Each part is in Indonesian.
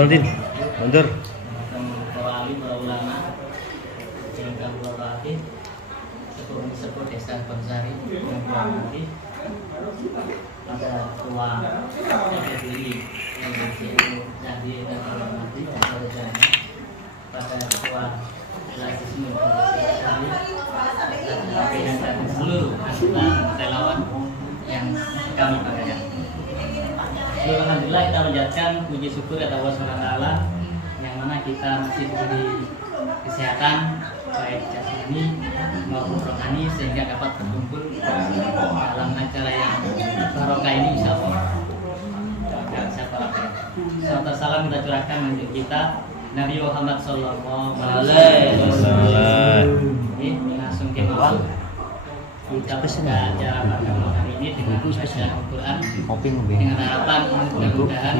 Din, mundur. Para alim, para ulama, yang kami hormati, sepuh desa Bonsari yang kami pada tua yang berdiri yang jadi dan hormati pada tua lagi semua dan seluruh anggota relawan yang kami banggakan. Alhamdulillah kita menjadikan puji syukur kepada Allah SWT yang mana kita masih diberi kesehatan baik jasmani maupun rohani sehingga dapat berkumpul dalam acara yang barokah ini insyaallah. Salawat salam kita curahkan untuk kita Nabi Muhammad sallallahu alaihi wasallam. Ini langsung ke bawah. Kita buka acara pada malam hari ini dengan bacaan Al-Quran dengan harapan mudah-mudahan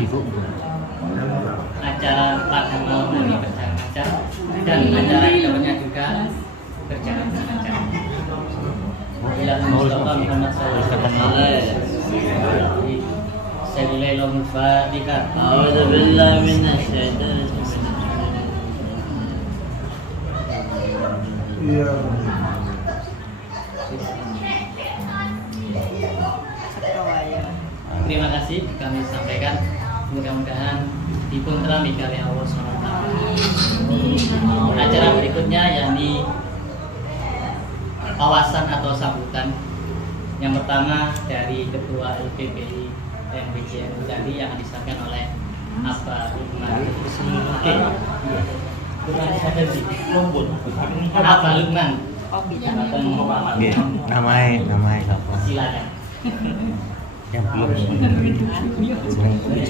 acara pada malam ini berjalan lancar dan acara kedepannya juga berjalan lancar. Mustafa Muhammad sallallahu alaihi wasallam. Assalamualaikum Fatihah. A'udzubillahi minasyaitonir rajim. Terima kasih kami sampaikan, mudah-mudahan dipunterami oleh Allah SWT. Acara berikutnya yakni kawasan atau sambutan. Yang pertama dari Ketua LPPI MBCN tadi yang disampaikan oleh Abah Lukman. Abah Lukman. Namanya siapa? Silakan. Yang belum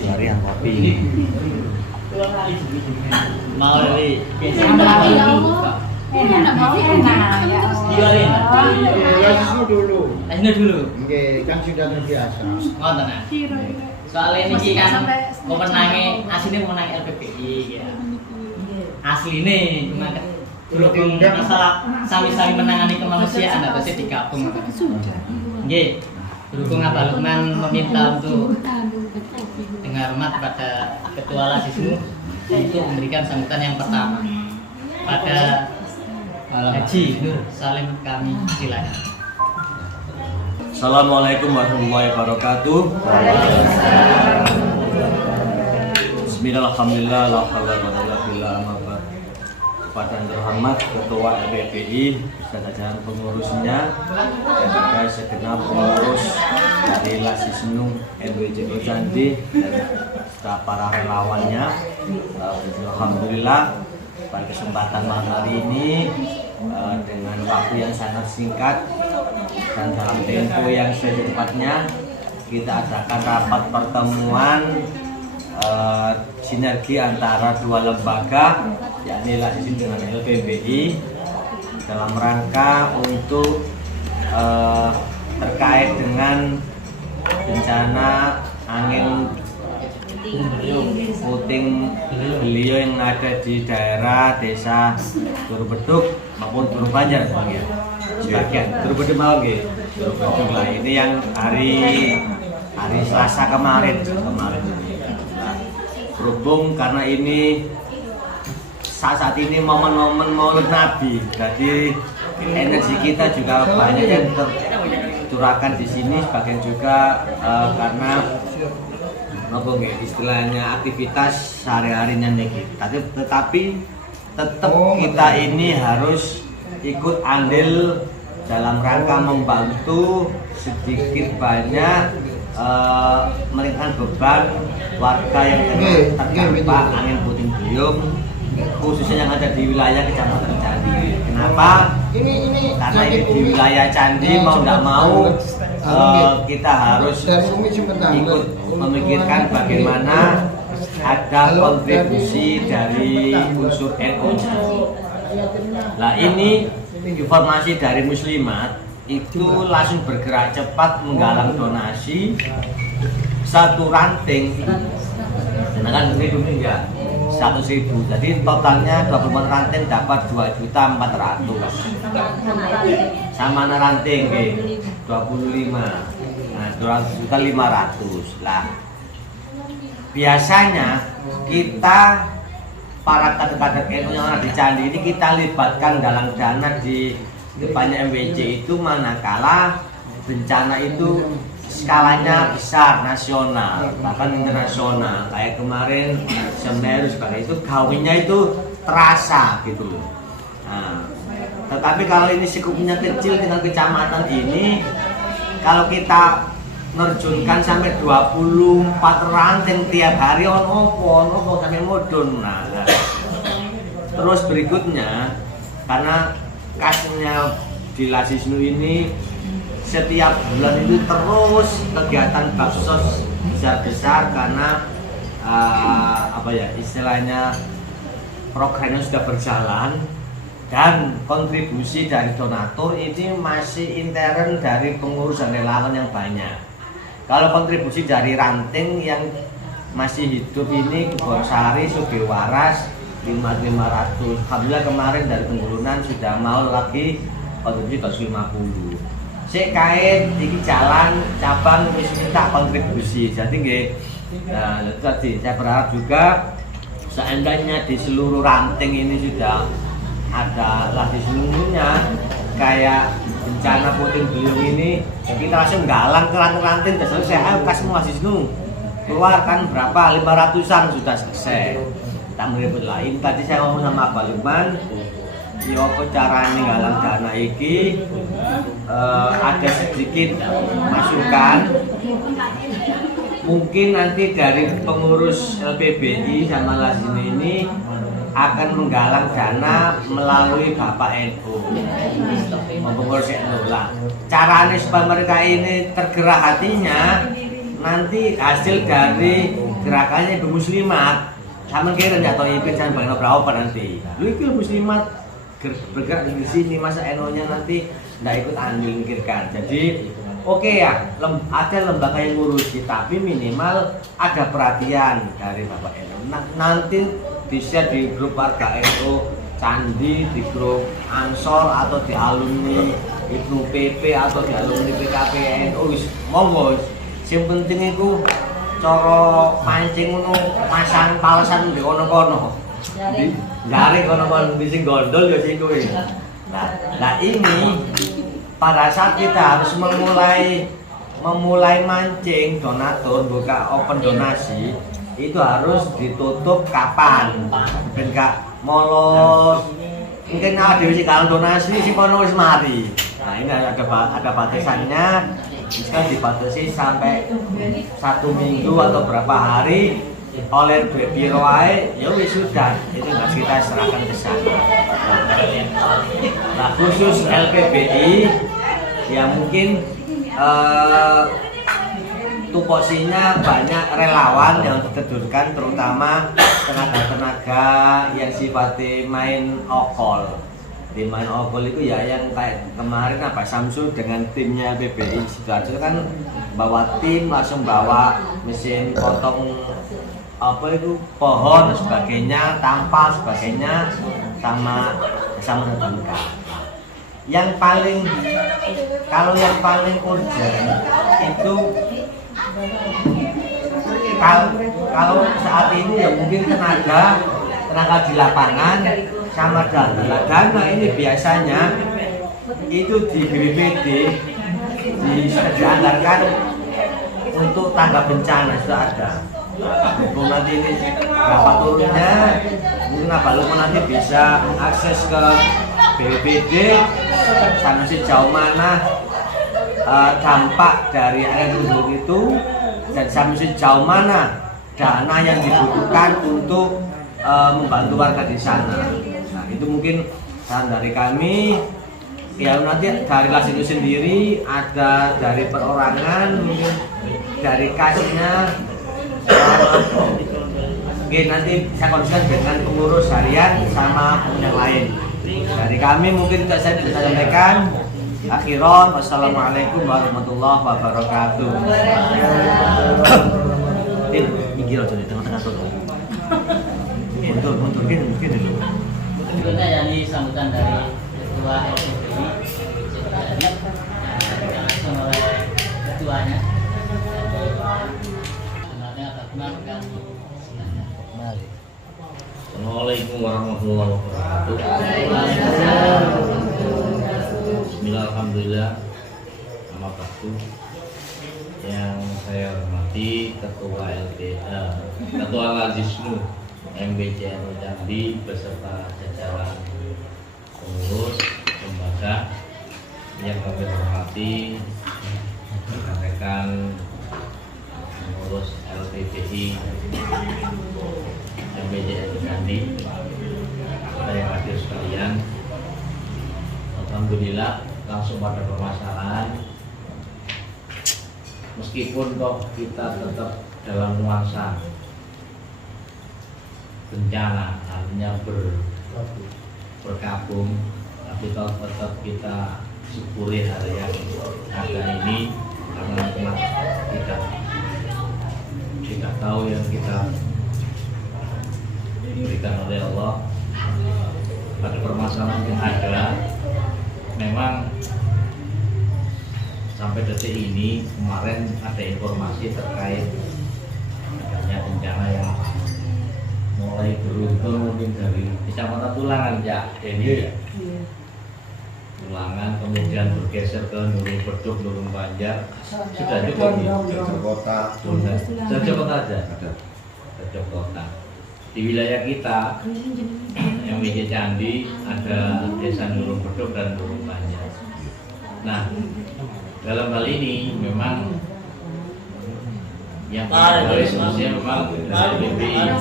juara yang kopi mau dari dulu kan sudah terbiasa. Soalnya ini kan pemenangnya aslinya pemenang LPPI ya. Asli ini cuma berhubung masalah sami-sami menangani kemanusiaan atau sih digabung. Nggih. Berhubung Abah Lukman meminta untuk dengan hormat pada Ketua Lasismu untuk memberikan sambutan yang pertama pada Haji Nur Salim kami, silakan. Assalamualaikum warahmatullahi wabarakatuh. Bismillahirrahmanirrahim. La haula wala quwwata illa billah. Kepada yang terhormat Ketua LPPI beserta jajaran pengurusnya dan juga segenap pengurus dari Lasisnu NWJ Candi dan serta para relawannya. Alhamdulillah pada kesempatan malam hari ini dengan waktu yang sangat singkat dan dalam tempo yang secepatnya kita adakan rapat pertemuan sinergi antara dua lembaga yakni Lasisnu dengan LPPI dalam rangka untuk terkait dengan bencana angin puting beliau yang ada di daerah desa Turubeduk maupun Turubanjar sebagian Turubeduk mau Turubeduk lah ini yang hari Selasa kemarin berhubung karena ini saat ini momen-momen Maulid Nabi, jadi energi kita juga banyak yang tercurahkan di sini, sebagian juga karena istilahnya aktivitas sehari-harinya nih. Tetapi tetap kita ini harus ikut andil dalam rangka membantu sedikit banyak meringankan beban warga yang terdampak angin puting beliung khususnya yang ada di wilayah Kecamatan Candi. Kenapa? Karena ini di wilayah Candi mau nggak mau kita harus ikut memikirkan bagaimana ada kontribusi dari unsur NU. Nah ini informasi dari Muslimat itu langsung bergerak cepat menggalang donasi satu ranting, kan ini enggak 100.000, jadi totalnya 24 ranting dapat 2.400.000 sama ranting 25, nah 200.500 lah. biasanya kita para kader-kader NU yang ada di Candi ini kita libatkan dalam dana di banyak MWC itu manakala bencana itu skalanya besar, nasional, bahkan internasional. Kayak kemarin Semeru sebagai itu gawinya itu terasa gitu loh. Nah, tetapi kalau ini skupnya kecil dengan kecamatan ini, kalau kita nerjunkan sampai 24 ranting tiap hari ono sampai modun. Nah, terus berikutnya karena kasnya di Lasisnu ini setiap bulan itu terus kegiatan baksos besar-besar karena istilahnya programnya sudah berjalan dan kontribusi dari donatur ini masih intern dari pengurus dan relawan yang banyak. Kalau kontribusi dari ranting yang masih hidup ini Kebonsari, Sugiwaras 500. Alhamdulillah kemarin dari Penggulunan sudah mau lagi kontribusi 250. Sik kait iki jalan cabang wis minta kontribusi. Jadi nggih saya berharap juga seandainya di seluruh ranting ini sudah ada Lasisnunya kayak bencana puting beliung ini kita langsung galang ke ranting-ranting sudah selesai. Ayo kasih Lasisnu keluarkan berapa 500-an sudah selesai. Tak meribut lain. Tadi saya ngomong sama Pak Lukman, ya apa caranya galang dana iki ada sedikit masukan. Mungkin nanti dari pengurus LPBI sama Lasisnu ini akan menggalang dana melalui Bapak NU, pengurus NU lah. Caranya supaya mereka ini tergerak hatinya, nanti hasil dari gerakannya Ibu Muslimat sama kira atau Ipin dan Bang berapa nanti. Lu itu Muslimat bergerak di sini, masa NU-nya nanti nggak ikut andil mikirkan. Jadi oke ya, ada lembaga yang ngurusi, tapi minimal ada perhatian dari Bapak NU. Nanti bisa di grup warga NU Candi, di grup Ansor atau di alumni Ibnu PP atau di alumni PKP NU, monggo. Yang penting itu cara mancing ngono, masang palesan di kono-kono. Dari kono-kono bisa gondol ya sih kowe. Nah ini pada saat kita harus memulai mancing donatur, buka open donasi, itu harus ditutup kapan? Ben gak molos. Mungkin ada sih kalau donasi sih kono wis mari. Nah ini ada batasannya. Bisa dibatasi sampai 1 minggu atau berapa hari oleh biro ae, ya wis sudah itu nggak kita serahkan ke sana. Nah khusus LPBI ya mungkin tupoksinya banyak relawan yang ditedurkan, terutama tenaga-tenaga yang sifatnya main okol. Di main okol itu ya yang kayak kemarin Samsul dengan timnya PBI Sidoarjo kan bawa tim, langsung bawa mesin potong pohon sebagainya, tampal sebagainya, sama lengkap. Yang paling urgent itu kalau saat ini ya mungkin tenaga di lapangan sama dana ini biasanya itu di BPBD dianggarkan untuk tangga bencana sudah ada. Nanti ini berapa turunnya, mungkin Abah Lukman nanti bisa akses ke BPBD sampai sejauh mana dampak dari air lumpur itu dan sampai sejauh mana dana yang dibutuhkan untuk membantu warga di sana. Nah itu mungkin saran dari kami. Ya nanti dari Lasisnu sendiri ada dari perorangan, mungkin dari kasnya. Oke, nanti saya konsisten dengan pengurus harian sama yang lain. Dari kami mungkin saya bisa sampaikan. Akhiran, wassalamualaikum warahmatullahi wabarakatuh. Minggir aja di tengah-tengah tuh. Mundur gini dulu. Berikutnya yang sambutan dari Ketua LPBI langsung oleh ketuanya. Sebenarnya bagaimana warahmatullahi wabarakatuh. Bismillah, alhamdulillah. Nama Baktu yang saya hormati Ketua LPA, Ketua Lazisnu MBCN Jambi beserta jajaran pengurus lembaga yang kami hormati, rekan-rekan pengurus LPPI MBCN Jambi, saya hadir sekalian. Alhamdulillah langsung pada permasalahan. Meskipun kok kita tetap dalam nuansa bencana, artinya berkabung, tapi tetap kita syukuri hari yang ada ini karena tidak tahu yang kita diberikan oleh Allah. Pada permasalahan yang ada, memang sampai detik ini kemarin ada informasi terkait adanya bencana yang mulai beruntun mungkin dari Kecamatan Tulangan ya, ini Tulangan kemudian bergeser ke Nurul Beduk, Nurul Banjar, sudah cukup di Kota. sudah cukup aja, sudah kota. Di wilayah kita MWJ Candi ada Desa Nurul Beduk dan Nurul Banjar. Nah, dalam hal ini memang yang dari solusinya memang dari BPI.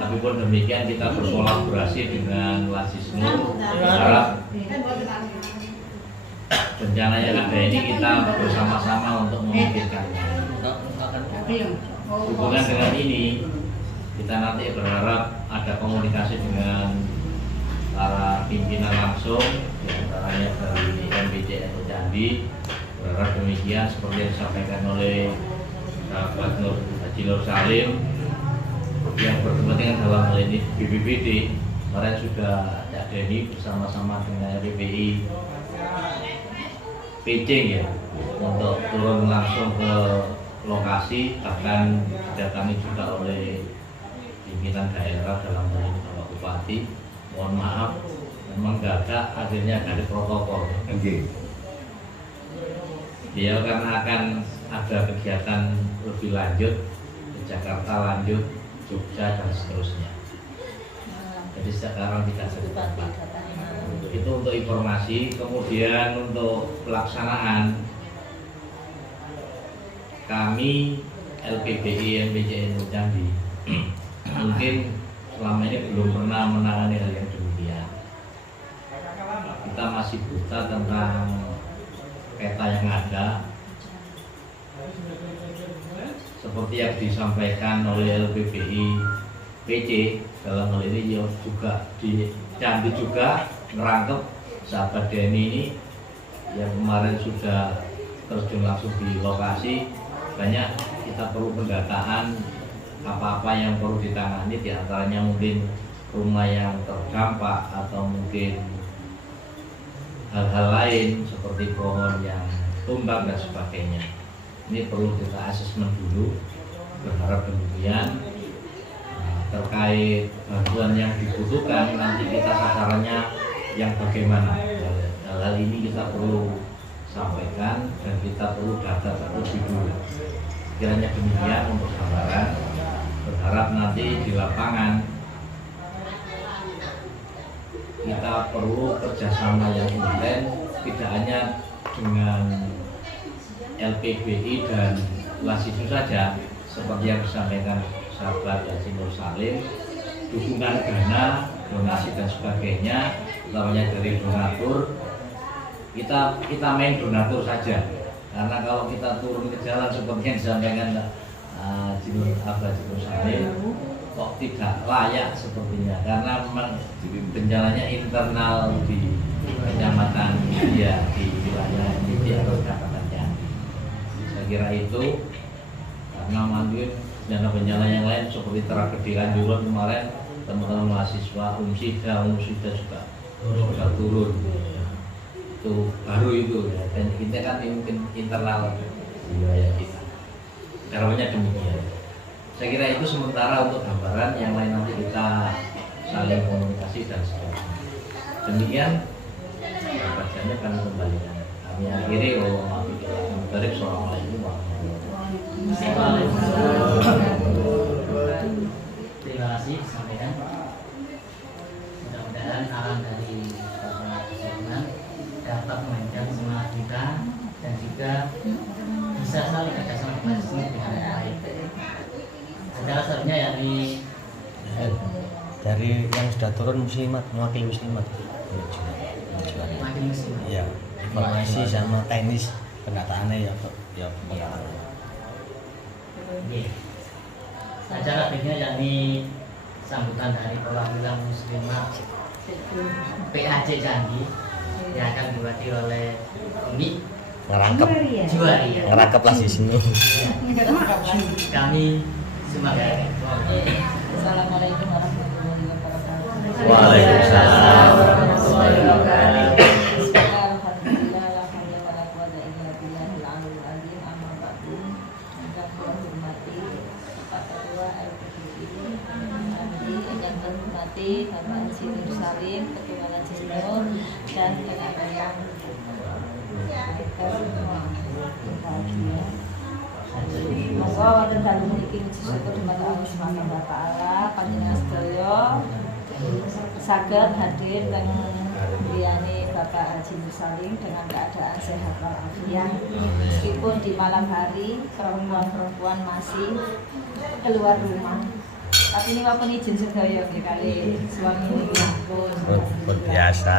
Tapi pun demikian kita berkolaborasi dengan Lazisnu, berharap bencana yang ada ini kita bersama-sama untuk memikirkannya. Hubungan dengan ini kita nanti berharap ada komunikasi dengan para pimpinan langsung, diantaranya dari MBCN Jambi. Berharap demikian seperti yang disampaikan oleh sahabat Haji Nur Salim yang berkepentingan dalam hal ini BPBD. Kemarin sudah Cak Denny bersama-sama dengan RPPI PC ya untuk turun langsung ke lokasi, bahkan didatangi juga oleh pimpinan daerah dalam hal ini Bapak Bupati. Mohon maaf, memang gagak akhirnya dari protokol. Dia karena akan ada kegiatan lebih lanjut di Jakarta, lanjut Jogja dan seterusnya. Jadi sekarang tidak sempat. Itu untuk informasi. Kemudian untuk pelaksanaan, kami LPPI MBCN Jambi mungkin selama ini belum pernah menangani hal yang demikian. Kita masih buta tentang peta yang ada. Seperti yang disampaikan oleh LPPI PC dalam hal ini juga di Jambi juga merangkep sahabat Denny ini yang kemarin sudah terjun langsung di lokasi. Banyak kita perlu pendataan apa-apa yang perlu ditangani, diantaranya mungkin rumah yang terdampak atau mungkin hal-hal lain seperti pohon yang tumbang dan sebagainya. Ini perlu kita asesmen dulu, berharap demikian. Terkait bantuan yang dibutuhkan, nanti kita sasarannya yang bagaimana. Hal-hal ini kita perlu sampaikan dan kita perlu data terlebih dulu. Kiranya demikian untuk gambaran. Berharap nanti di lapangan kita perlu kerjasama yang intens, tidak hanya dengan LPBI dan Lazisnu saja, seperti yang disampaikan sahabat Haji Nur Salim, dukungan dana, donasi dan sebagainya, utamanya dari donatur. Kita main donatur saja, karena kalau kita turun ke jalan seperti yang disampaikan Haji Nur Salim, kok tidak layak sepertinya, karena memang bencananya internal di kecamatan dia, di wilayah ini atau kecamatan Jambi. Saya kira itu, karena mandir bencana-bencana yang lain seperti tragedi Kanjuruhan kemarin, teman-teman mahasiswa Umsida juga sudah turun. Itu baru itu ya, dan kita kan mungkin internal di wilayah kita. Harapannya demikian. Saya kira itu sementara untuk gambaran, yang lain nanti kita saling komunikasi dan sebagainya. Demikian bagiannya kami kembalikan. Kami akhiri Assalamualaikum warahmatullahi wabarakatuh. Terima kasih disampaikan. Mudah-mudahan arahan dari Bapak Sulaiman dapat memainkan semangat kita dan juga bisa saling kerjasama dengan baik. Saudara selanjutnya yakni Dari yang sudah turun muslimat, mewakili muslimat. makin muslim. Iya, informasi sama teknis pendataannya ya pendataan. Oke. Acara berikutnya yakni sambutan dari perwakilan muslimat PAJ Candi yang akan diwakili oleh Umi Ngerangkep, Juwaria. ngerangkep lah di sini. Kami semangat. Assalamualaikum warahmatullahi wabarakatuh. Waalaikumsalam warahmatullahi wabarakatuh. Alhamdulillah, la haula wala quwwata illa billahil aliyyil azim. Amma ba'du. Yang terhormati Bapak Ketua LPPI, yang terhormati Bapak Haji Nur Salim, Ketua Majelis dan rekan-rekan kita semua berbahagia. Monggo wonten dalu mriki muji syukur dumateng Allah Subhanahu wa taala panjenengan sedaya saged hadir teng griyane Bapak Haji Nur Salim dengan keadaan sehat walafiat. Meskipun di malam hari perempuan-perempuan masih keluar rumah. Tapi ini wapun izin sedaya nggih kali suami pun Biasa.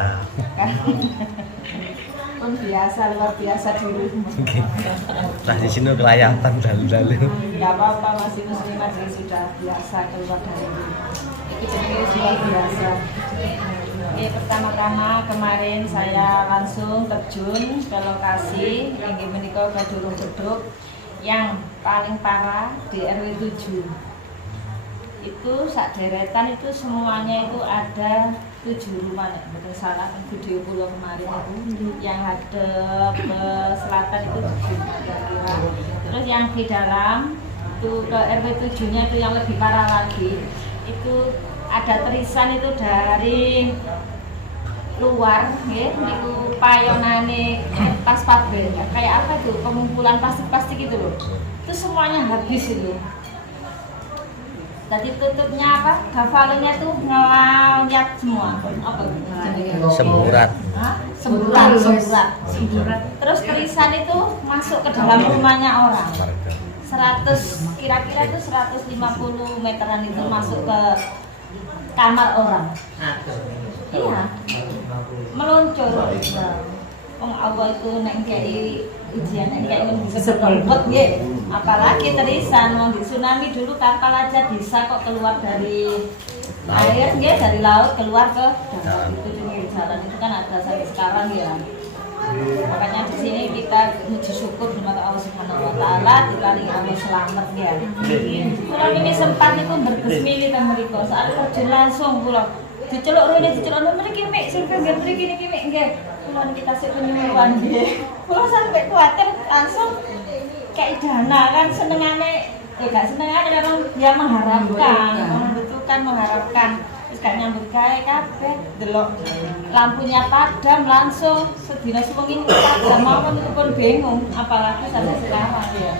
pun biasa, luar biasa di rumah. Nah di sini kelayapan dalu-dalu. Gak apa-apa, masih muslimat sih sudah biasa keluar dari rumah. Ini jenis luar biasa. Oke, pertama-tama kemarin saya langsung terjun ke lokasi yang menika Badurung Beduk yang paling parah di RW 7. Itu sak deretan itu semuanya itu ada 7 rumah, betul salah video pulau kemarin itu yang hadap ke selatan itu 7 kira-kira. Terus yang di dalam itu ke RW 7-nya itu yang lebih parah lagi, itu ada terisan itu dari luar, ya, itu payonane kertas pabrik, kayak apa tuh, pengumpulan plastik-plastik itu loh, itu semuanya habis itu. Tadi tutupnya apa? Gavalinnya tuh ngelayat semua. Apa? Semburat. Hah? Semburat. Terus terisan itu masuk ke dalam rumahnya orang. 100 kira-kira tuh 150 meteran itu masuk ke kamar orang. Iya. Meluncur. Allah itu nek kei ujian nek kei bisa sepelpet nggih. Apalagi terisan wong di tsunami dulu kapal aja bisa kok keluar dari air nggih, dari laut keluar ke darat. Itu di jalan itu kan ada sampai sekarang ya. Makanya di sini kita muji syukur kepada Allah Subhanahu wa taala dikali Allah selamat ya. Kalau ini sempat itu berkesmili teng mriku saat terjun langsung kula diceluk rene mriki mek survei nggih mriki niki mek nggih. Kula kita sik penyuluhan nggih. Kula sampai kuatir langsung kayak dana kan senengane gak senengane memang dia mengharapkan, membutuhkan mengharapkan. Terus gak nyambut gawe kabeh delok lampunya padam langsung sedina sewengi padam mawon itu pun bingung apalagi sampai sekarang ya.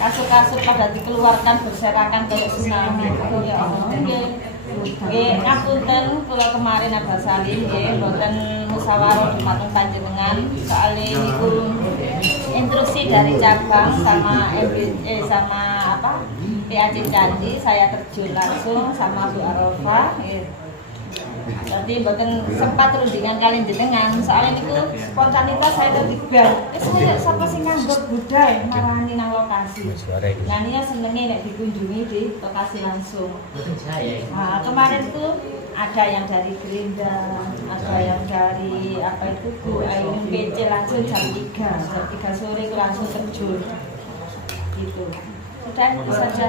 Kasut-kasut pada dikeluarkan berserakan kayak tsunami. Ya Allah nggih. Nggih, ngapunten kula kemarin Abah Salim nggih mboten musyawarah dumateng panjenengan soalé niku instruksi dari cabang sama sama apa PAJ Candi saya terjun langsung sama Bu Arofah nggih. Berarti mboten sempat rundingan kalian jenengan soalnya niku spontanitas saya tadi bel. Saya sapa sing nganggo budal marani nang lokasi. Nganinya senenge nek dikunjungi di lokasi langsung. Nah, kemarin itu ada yang dari Gerinda, ada yang dari apa itu Bu Ayu PC langsung jam 3 sore itu langsung terjun. Gitu. Sudah itu saja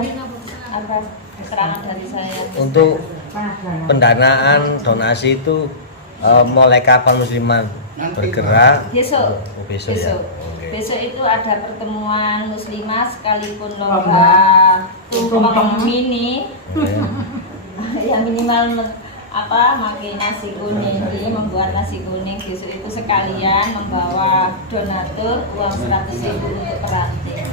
atas keterangan dari saya. Untuk pendanaan donasi itu mulai kapan musliman bergerak? Besok. Oh, besok ya. Oke. Besok itu ada pertemuan muslimah sekalipun lomba tumpeng mini. Oke. Yang minimal makin nasi kuning, membuat nasi kuning besok itu sekalian membawa donatur uang 100.000 untuk peranting.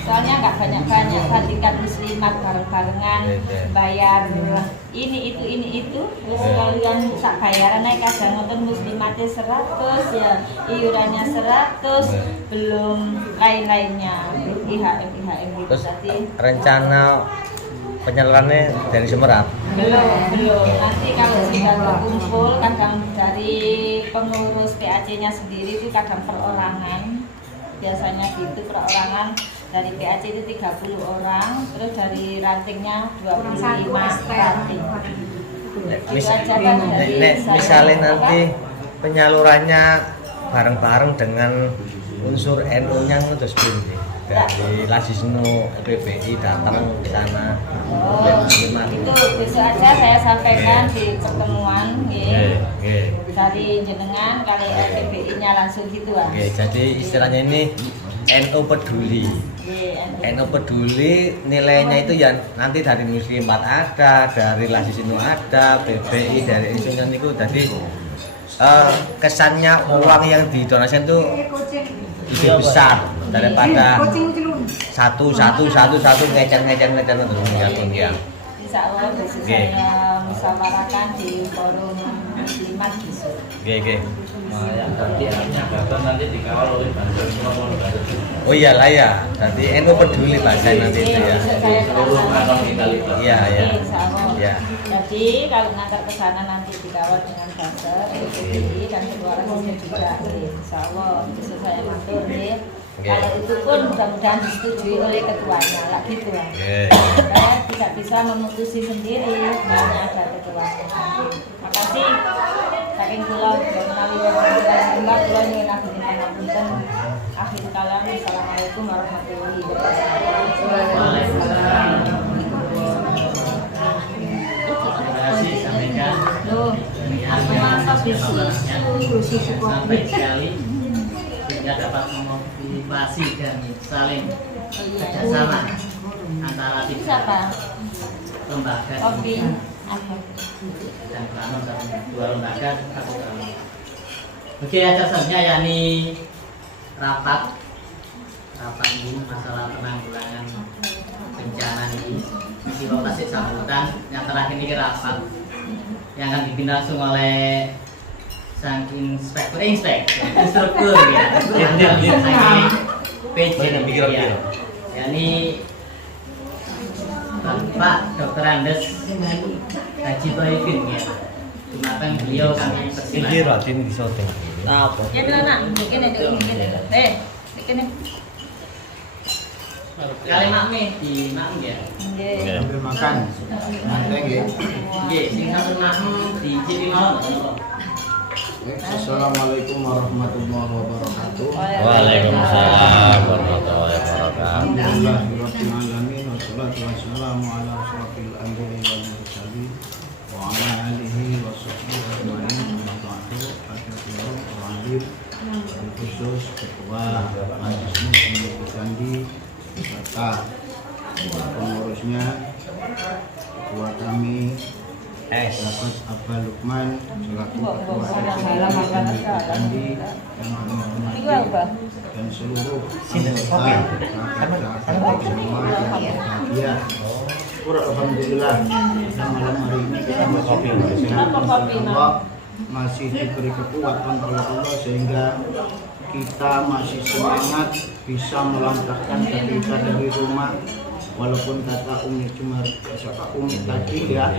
Soalnya nggak banyak-banyak, Hadikat Muslimat bareng-barengan bayar ini itu terus sekalian sak bayaran naik kadang nonton muslimatnya 100 ya, iurannya 100 belum lain-lainnya IHM gitu. Terus Tadi rencana penyalurannya dari Semerat? belum nanti kalau sudah terkumpul kadang dari pengurus PAC-nya sendiri itu kadang perorangan, biasanya gitu perorangan. Dari PAC itu 30 orang, terus dari rantingnya 25 ranting. Itu aja kan dari Misalnya nanti penyalurannya bareng-bareng dengan unsur NU-nya terus begini. Dari Lasisnu PPI datang ke sana. Itu besok aja saya sampaikan di pertemuan dari jenengan kali PPI-nya langsung gitu lah. Jadi istilahnya ini NU peduli. NU peduli nilainya itu ya nanti dari Muslimat ada, dari Lasisnu ada, PPI dari Insunan itu. Jadi kesannya uang yang didonasikan itu lebih besar daripada satu ngecer terus ya. Insya Allah besok saya musyawarahkan di forum Muslimat besok. Nah, yang nanti Bapak nanti dikawal oleh Banser Promono Banser. Oh iyalah ya, nanti NU peduli bahasa nanti itu ya. Seluruh kantor kita libat. Iya. Insya Allah. Ya. Jadi kalau ngantar ke sana nanti dikawal dengan Banser, PPI dan ketua rasisnya juga. Insya Allah besok saya matur nih. Kalau itu pun mudah-mudahan disetujui oleh ketuanya, lah gitu lah. Saya tidak bisa memutusi sendiri, hanya ada ketuanya. Makasih. Saking kula menawi wonten kula nyuwun agung pangapunten. Akhir kalam, assalamualaikum warahmatullahi wabarakatuh. Waalaikumsalam. Terima kasih sampaikan. Loh, Sampai sekali sehingga dapat memotivasi dan saling kerjasama antara itu tiga siapa? lembaga Kopi. dan kanun dua lembaga satu kanun. Oke, acara selanjutnya yakni rapat ini masalah penanggulangan bencana ini. Isi lokasi sambutan yang terakhir ini rapat yang akan dipimpin langsung oleh sang instruktur ya. PJ ya. yakni Bapak Dr. Andes Haji Toifin ya. Dimakan beliau kami Iki persilakan. Raden di syuting. Apa? Ya nak, begini. Begini. Kali makmi di makmi ya. Nggih. Sambil makan. Santai nggih. Nggih, sing sampun makmi di Citi Mawon. Assalamualaikum warahmatullahi wabarakatuh. Waalaikumsalam warahmatullahi wabarakatuh. Alhamdulillahirabbil alamin wassalatu wassalamu ala asyrofil anbiya'i wal mursalin wa ala alihi washabbihi ajmain. Amma ba'du. Hadirin hadir khusus ketua Majelis Pengurus Candi serta pengurusnya ketua kami Bapak Abah Lukman selaku ketua RPI Candi yang kami hormati dan seluruh anggota rakyat semua yang bahagia. Syukur alhamdulillah pada malam hari ini kita masih diberi kesehatan oleh Allah, masih diberi kekuatan oleh Allah sehingga kita masih semangat bisa melangkahkan kaki kita dari rumah. Walaupun kata Umi cuma siapa Umi tadi ya,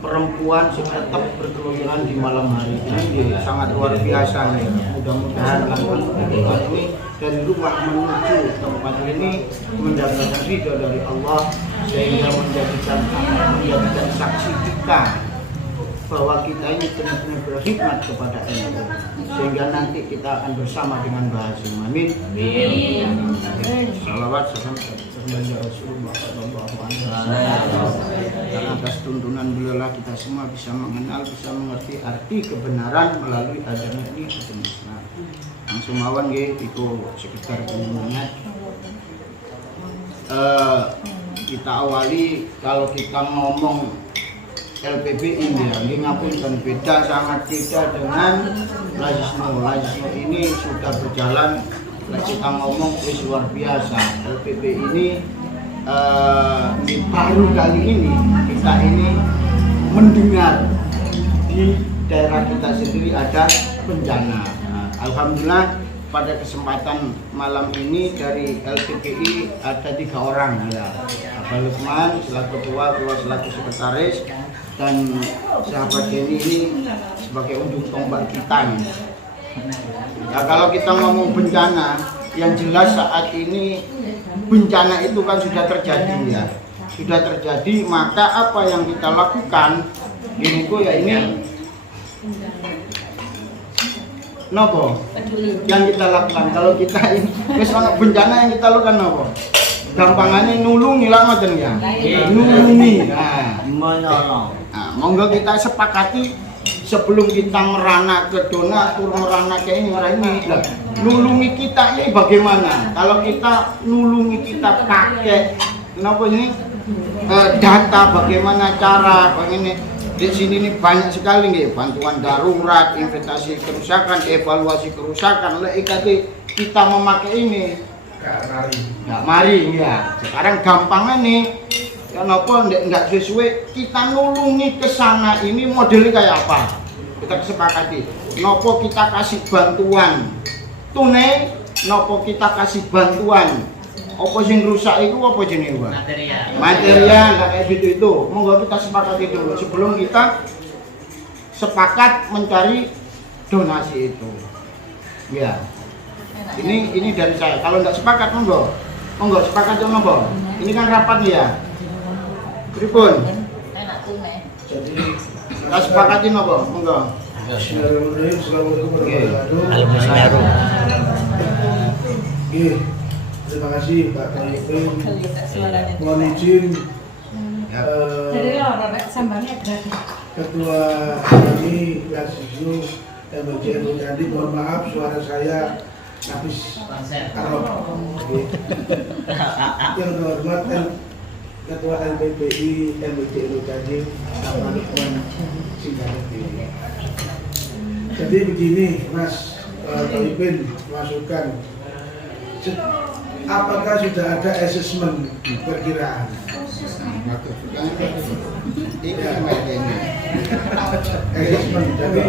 perempuan tetap berkeluyuran di malam hari ini sangat luar biasa nih. Mudah-mudahan langkah kita ini dari rumah menuju tempat ini mendapatkan ridho dari Allah sehingga menjadikan saksi kita bahwa kita ini benar-benar berkhidmat kepada NU sehingga nanti kita akan bersama dengan bahasa Amin. Salawat salam kepada Rasulullah sallallahu alaihi wasallam. Dan atas tuntunan beliau kita semua bisa mengenal, bisa mengerti arti kebenaran melalui agama ini, agama Islam. Langsung mawon nggih iku sekitar penyemangat. Kita awali kalau kita ngomong LPPI ya, ini ngapunten beda, sangat beda dengan Lasisno. Lasisno ini sudah berjalan, kita ngomong wis luar biasa. LPPI ini baru kali ini kita ini mendengar di daerah kita sendiri ada bencana. Nah, alhamdulillah pada kesempatan malam ini dari LPPI ada 3 orang ya. Abah Lukman selaku ketua, Ketua selaku sekretaris, dan sahabat Denny ini sebagai ujung tombak kita nih. Ya, kalau kita ngomong bencana, yang jelas saat ini bencana itu kan sudah terjadi ya. Sudah terjadi, maka apa yang kita lakukan ini kok ya ini nopo yang kita lakukan kalau kita ini wis ana bencana yang kita lakukan nopo gampangannya nulungi lah ngoten ya, nulungi. Nah, menolong. Nah, monggo kita sepakati sebelum kita merana ke donatur, merana ke ini, nah, nulungi kita ini bagaimana? Kalau kita nulungi kita pakai kenapa ini data, bagaimana cara ini? Di sini ini banyak sekali nih bantuan darurat, investasi kerusakan, evaluasi kerusakan. Kita memakai ini nggak mari ya. Sekarang gampangnya nih, kenapa nggak sesuai? Kita nulungi ke sana ini modelnya kayak apa? Kita kesepakati. Nopo kita kasih bantuan tunai, nopo kita kasih bantuan apa sing rusak itu apa jenenge Pak? Material nggak kayak gitu itu. Monggo kita sepakati dulu sebelum kita sepakat mencari donasi itu. Ya. Ini dari saya. Kalau nggak sepakat monggo sepakat dong monggo. Ini kan rapat ya. Pripun? Jadi Kita sepakatin monggo. Bismillahirrahmanirrahim. Assalamualaikum warahmatullahi Alumni Semeru. wabarakatuh. Terima kasih Pak Pemimpin. Mohon izin Ketua kami Lasisno MJNU Candi, mohon maaf suara saya habis karok. Yang terhormat Ketua LPPI MJNU Candi, Bapak Lukman Singkareti. Jadi begini Mas Pemimpin, masukan. Apakah sudah ada asesmen perkiraan? Asesmen. Jadi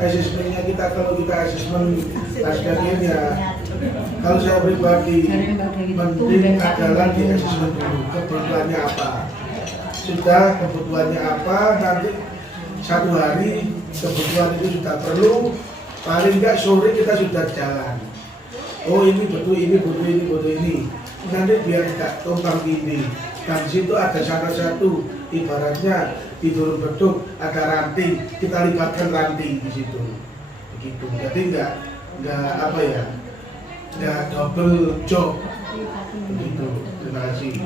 asesmennya kita, kalau kita asesmen pascanya ya, kalau saya pribadi mending adalah di asesmen dulu kebutuhannya apa. Sudah kebutuhannya apa, nanti satu hari kebutuhan itu sudah perlu, paling enggak sore kita sudah jalan. Oh ini butuh ini, butuh ini, butuh ini. Nanti biar tidak tumpang tindih. Dan di situ ada salah satu, ibaratnya di turun beduk ada ranting, kita libatkan ranting di situ. Begitu. Jadi enggak apa ya, enggak double job. Begitu. Terima kasih.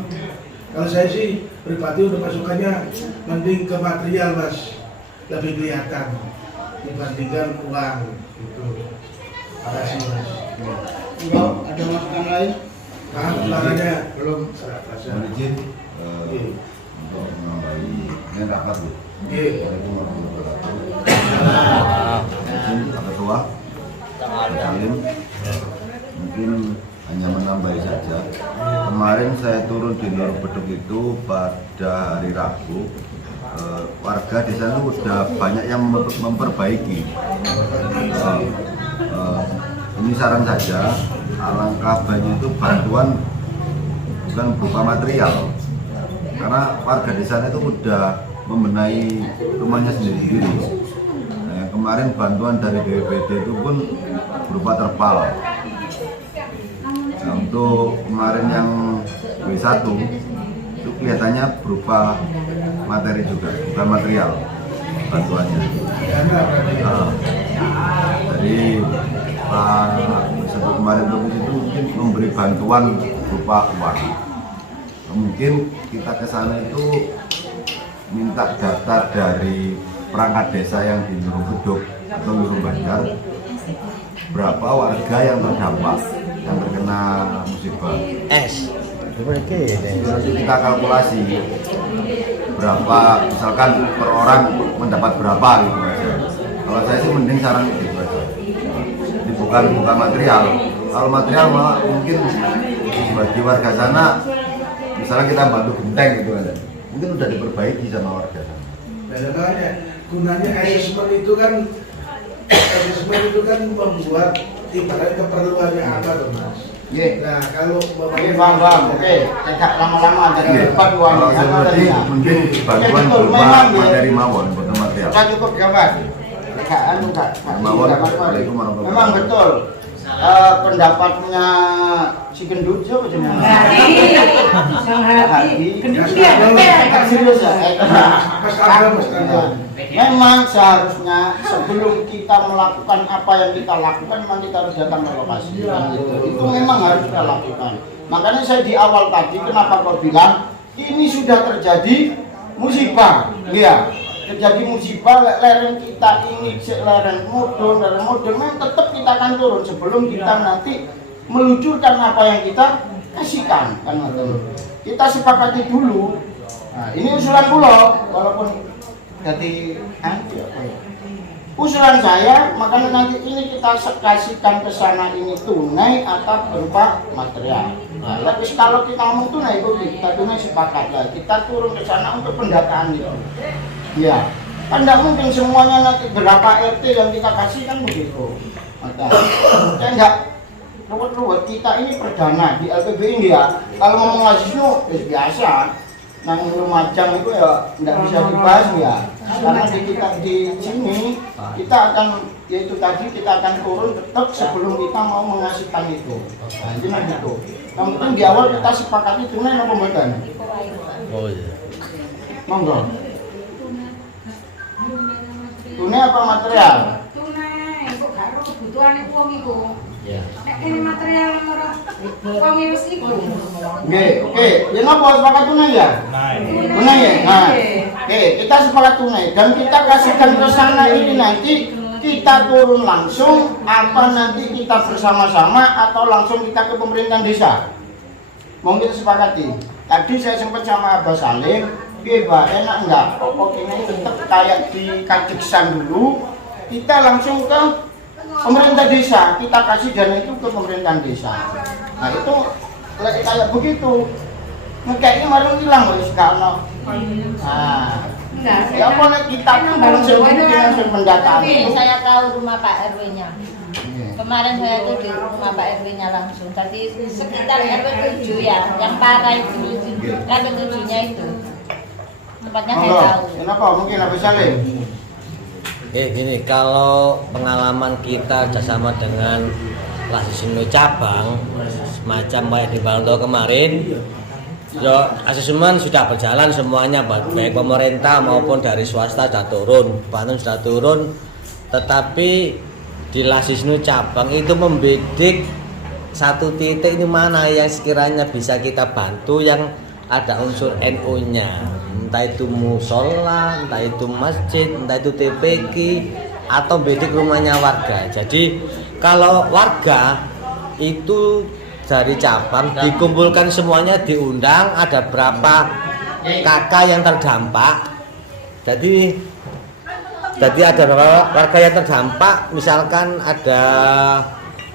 Kalau saya sih pribadi untuk masukannya mending ke material Mas, lebih kelihatan dibandingkan uang. Gitu. Terima kasih Mas. Enggak, ada masukan lain? Suaranya belum Mohon izin untuk menambahi ini rapat Bu. Assalamualaikum warahmatullahi wabarakatuh. Izin Pak Ketua, Pak Salim, mungkin hanya menambahi saja. Kemarin saya turun di Nur Beduk itu pada hari Rabu. Warga di sana sudah banyak yang memperbaiki. Ini saran saja, alangkah baiknya itu bantuan bukan berupa material, karena warga di sana itu sudah membenahi rumahnya sendiri-sendiri. Nah, kemarin bantuan dari BPBD itu pun berupa terpal. Nah, untuk kemarin yang W1 itu kelihatannya berupa materi juga, bukan material bantuannya. Jadi Pak kemarin itu mungkin memberi bantuan berupa uang. Mungkin kita ke sana itu minta data dari perangkat desa yang di Nurung Beduk atau Nurung Banjar, berapa warga yang terdampak, yang terkena musibah. S. Nanti kita kalkulasi berapa, misalkan per orang mendapat berapa gitu aja. Kalau saya sih mending saran gitu aja. Bukan material. Kalau material malah mungkin bagi warga sana, misalnya kita bantu genteng gitu aja, mungkin udah diperbaiki sama warga sana. Bagaimana gunanya asesmen itu kan membuat ibarat keperluannya apa tuh Mas? Nah kalau Bang, oke, tidak lama-lama jadi debat Kalau seperti mungkin bantuan berupa materi mawon, bukan material. Sudah cukup jawab. Mawon, Assalamualaikum warahmatullahi Memang wabarakatuh. betul. Pendapatnya si Gendut siapa jenenge? Serius ya? Mas Kandang. Memang seharusnya sebelum kita melakukan apa yang kita lakukan, memang kita harus datang ke lokasi. Itu memang harus kita lakukan. Makanya saya di awal tadi kenapa kau bilang ini sudah terjadi musibah, ya. Terjadi musibah, lereng kita ini lereng mudun, memang tetap kita akan turun sebelum kita nanti meluncurkan apa yang kita kasihkan, kan? Kita sepakati dulu. Nah, ini usulan pulau, walaupun jadi usulan saya, makanya nanti ini kita kasihkan ke sana ini tunai atau berupa material. Nah, tapi kalau kita ngomong tunai itu kita tunai sepakat lah, kita turun ke sana untuk pendataan itu. Ya, kan tidak mungkin semuanya nanti berapa RT yang kita kasih kan begitu. Maka, saya enggak ruwet-ruwet, kita ini perdana di LPB ini ya. Kalau ngomong Lazisnu, biasa. Nang Lumajang itu ya tidak bisa dibahas ya. Karena di sini kita akan, yaitu tadi kita akan turun tetap sebelum kita mau mengasihkan itu. Nah, ini gitu. Yang penting di awal kita sepakati tunai atau pembagian. Oh iya. Monggo. Tunai apa material? Tunai, kok gak ro kebutuhane wong iku. Ya. Nek kene material ora wong wis iku. Nggih, oke. Ya napa sepakat tunai ya? Tunai ya. Nah, oke, kita sepakat tunai dan kita kasihkan ke sana ini nanti kita turun langsung apa nanti kita bersama-sama atau langsung kita ke pemerintahan desa. Mungkin sepakati. Tadi saya sempat sama Abah Salim, Pak, enak enggak? Pokok ini tetap kayak di Kajiksan dulu, kita langsung ke pemerintah desa, kita kasih dana itu ke pemerintahan desa. Nah itu kayak begitu. Kayaknya malah hilang loh sekarang. Nah, ya pokoknya kita pun dengan pendataan. Saya tahu rumah Pak RW-nya. Kemarin saya itu di rumah Pak RW-nya langsung. Tadi sekitar RW 7 ya, yang parah itu RW 7-nya itu. Tempatnya saya tahu. Kenapa? Mungkin Abah Salim. Gini, kalau pengalaman kita bersama dengan Lazisnu cabang semacam kayak di Balonto kemarin, asesmen sudah berjalan semuanya, baik pemerintah maupun dari swasta sudah turun, Banten sudah turun, tetapi di Lazisnu cabang itu membidik satu titik ini mana yang sekiranya bisa kita bantu yang ada unsur NU-nya, entah itu musola, entah itu masjid, entah itu TPQ atau bidik rumahnya warga. Jadi kalau warga itu dari cabang dikumpulkan semuanya, diundang, ada berapa kakak yang terdampak. Jadi ada berapa warga yang terdampak, misalkan ada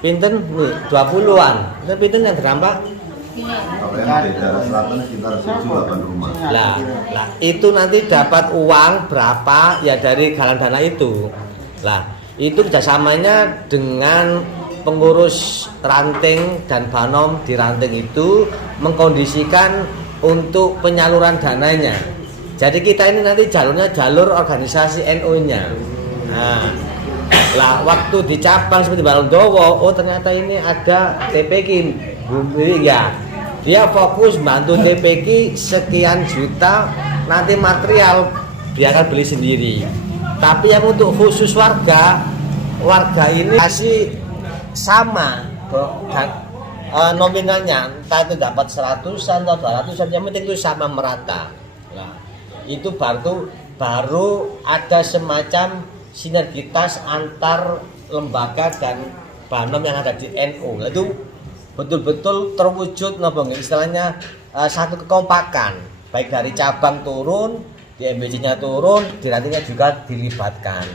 pinten nih 20-an. Itu pinten yang terdampak? Kalau yang di daerah selatan sekitar 7-8 rumah. Lah, itu nanti dapat uang berapa ya dari galang dana itu. Lah, itu kerjasamanya dengan pengurus ranting dan Banom di ranting itu mengkondisikan untuk penyaluran dananya. Jadi kita ini nanti jalurnya jalur organisasi NU-nya. Nah, lah waktu di cabang seperti Balondowo, oh ternyata ini ada TPQ, ya. Dia fokus bantu TPQ sekian juta, nanti material dia akan beli sendiri. Tapi yang untuk khusus warga ini kasih sama nominalnya, entah itu dapat 100-an atau 200-an, yang penting itu sama merata. Nah, itu baru ada semacam sinergitas antar lembaga dan Banom yang ada di NU. Itu betul-betul terwujud istilahnya satu kekompakan, baik dari cabang turun di MBC-nya turun, dirantinya juga dilibatkan.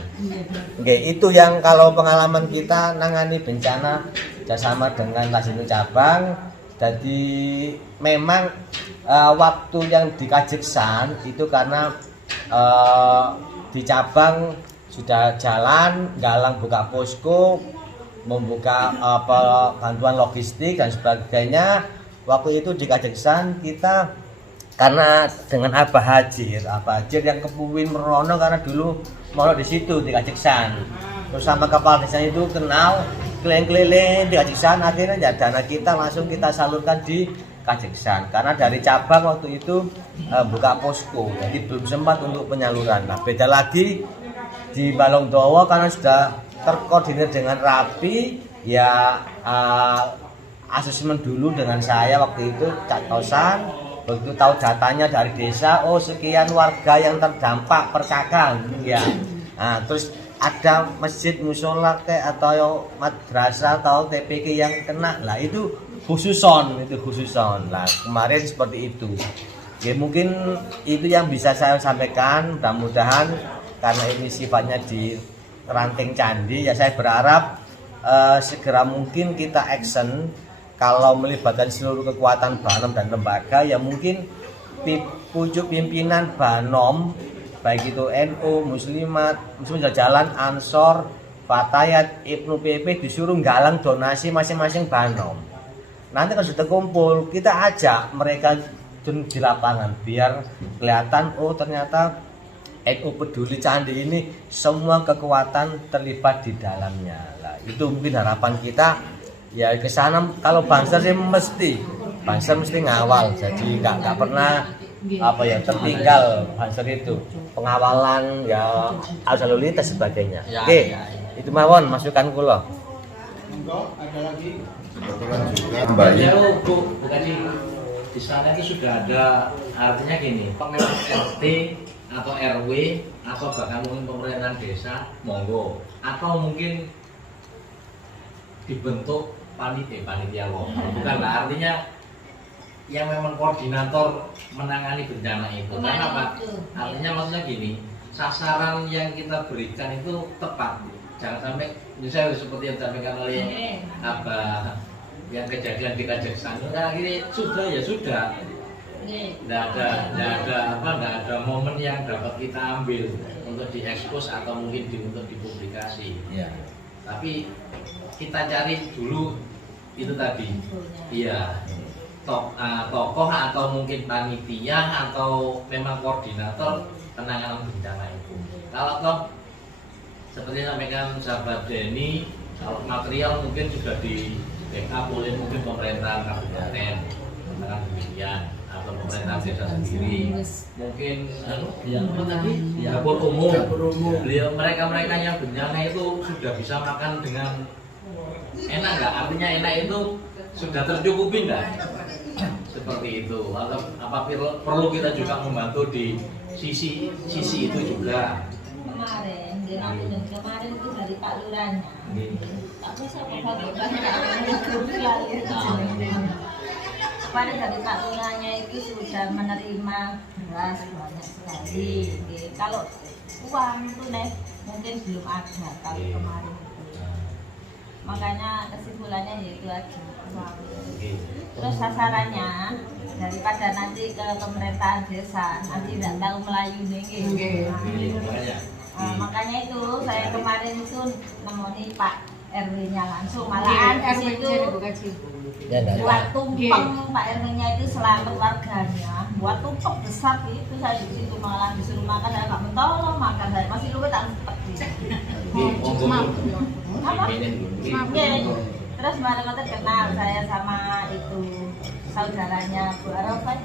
Oke, itu yang kalau pengalaman kita nangani bencana bersama dengan Lasinu cabang. Jadi memang waktu yang di Kajeksan itu karena di cabang sudah jalan, Galang buka posko, membuka bantuan logistik dan sebagainya. Waktu itu di Kajeksan kita karena dengan Abah Hajir yang kepuin merono karena dulu mau di situ di Kajeksan. Terus sama kepala desa itu kenal keliling-keliling di Kajeksan, akhirnya ya dana kita langsung kita salurkan di Kajeksan karena dari cabang waktu itu buka posko, jadi belum sempat untuk penyaluran. Nah, beda lagi di Balongdowo karena sudah terkoordinir dengan rapi, ya asesmen dulu dengan saya waktu itu Cak Tosan. Begitu tahu datanya dari desa, oh sekian warga yang terdampak perkakan, ya. Nah, terus ada masjid musola atau madrasah atau TPK yang kena, lah itu khususon. Lah kemarin seperti itu. Ya mungkin itu yang bisa saya sampaikan. Mudah-mudahan karena ini sifatnya di ranting candi, ya saya berharap segera mungkin kita action. Kalau melibatkan seluruh kekuatan Banom dan lembaga, ya mungkin pucuk pimpinan Banom, baik itu NU, Muslimat, Muslim Jalan, Ansor, Fatayat, Ibnu PP disuruh galang donasi masing-masing Banom. Nanti kalau sudah kumpul, kita ajak mereka di lapangan biar kelihatan, oh ternyata NU peduli candi ini semua kekuatan terlibat di dalamnya. Lah, itu mungkin harapan kita. Ya ke sana kalau Banser sih mesti ngawal, jadi nggak pernah tertinggal Banser itu pengawalan ya arus lalu lintas sebagainya. Oke, itu mawon masukan kula. Ada lagi Kembali. Bukan di sana itu sudah ada, artinya gini, memang RT atau RW atau bahkan mungkin pemerintahan desa monggo, atau mungkin dibentuk panitia lokal, bukan lah, artinya yang memang koordinator menangani bencana itu. Karena apa? Artinya maksudnya gini, sasaran yang kita berikan itu tepat, jangan sampai misalnya seperti yang disampaikan oleh Abah yang kejadian di Kajeksan, akhirnya sudah nggak ada momen yang dapat kita ambil untuk diekspos atau mungkin untuk dipublikasi. Tapi kita cari dulu itu tadi, iya, tokoh atau mungkin panitia atau memang koordinator penanganan bencana itu. Kalau toh seperti sampaikan sahabat Denny, kalau material mungkin sudah di backup oleh mungkin pemerintahan kabupaten, katakan demikian, atau pemerintah desa sendiri, mungkin dapur umum. Beliau mereka yang bencana itu sudah bisa makan dengan enak nggak? Artinya enak itu sudah tercukupi nggak? Seperti itu. Atau apa perlu kita juga membantu di sisi itu juga. Kemarin itu dari Pak Lurahnya. Tapi saya kemarin dari Pak Lurahnya itu sudah menerima beras banyak sekali. Kalau uang itu mungkin belum ada kalau kemarin itu. Makanya kesimpulannya yaitu aja. Terus sasarannya daripada nanti ke pemerintahan desa nanti tidak tahu Melayu nih. Makanya itu saya kemarin itu nemoni Pak RW-nya langsung, malahan di situ buat tumpeng. Pak RW-nya itu selalu warganya buat tumpeng besar itu, saya di situ malah disuruh makan, saya nggak mentolong makan, saya masih lupa tak seperti apa? Terus malah kenal saya sama itu saudaranya Bu Arafah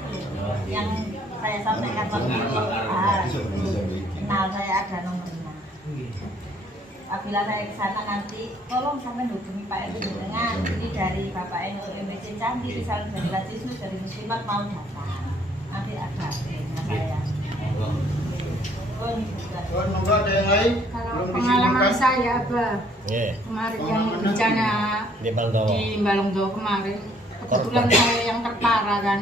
yang saya sampaikan waktu itu. Kenal, saya ada nomornya. Apabila saya ke sana nanti tolong sampai hubungi Pak RW dengan ini dari Bapak MBC Candi, misalnya dari Lasinu, dari Muslimat mau datang. Nanti ada saya. Semoga ada yang lain. Kalau pengalaman saya, Abah, kemarin yang bencana di Balongdowo kemarin, kebetulan saya yang terparah kan,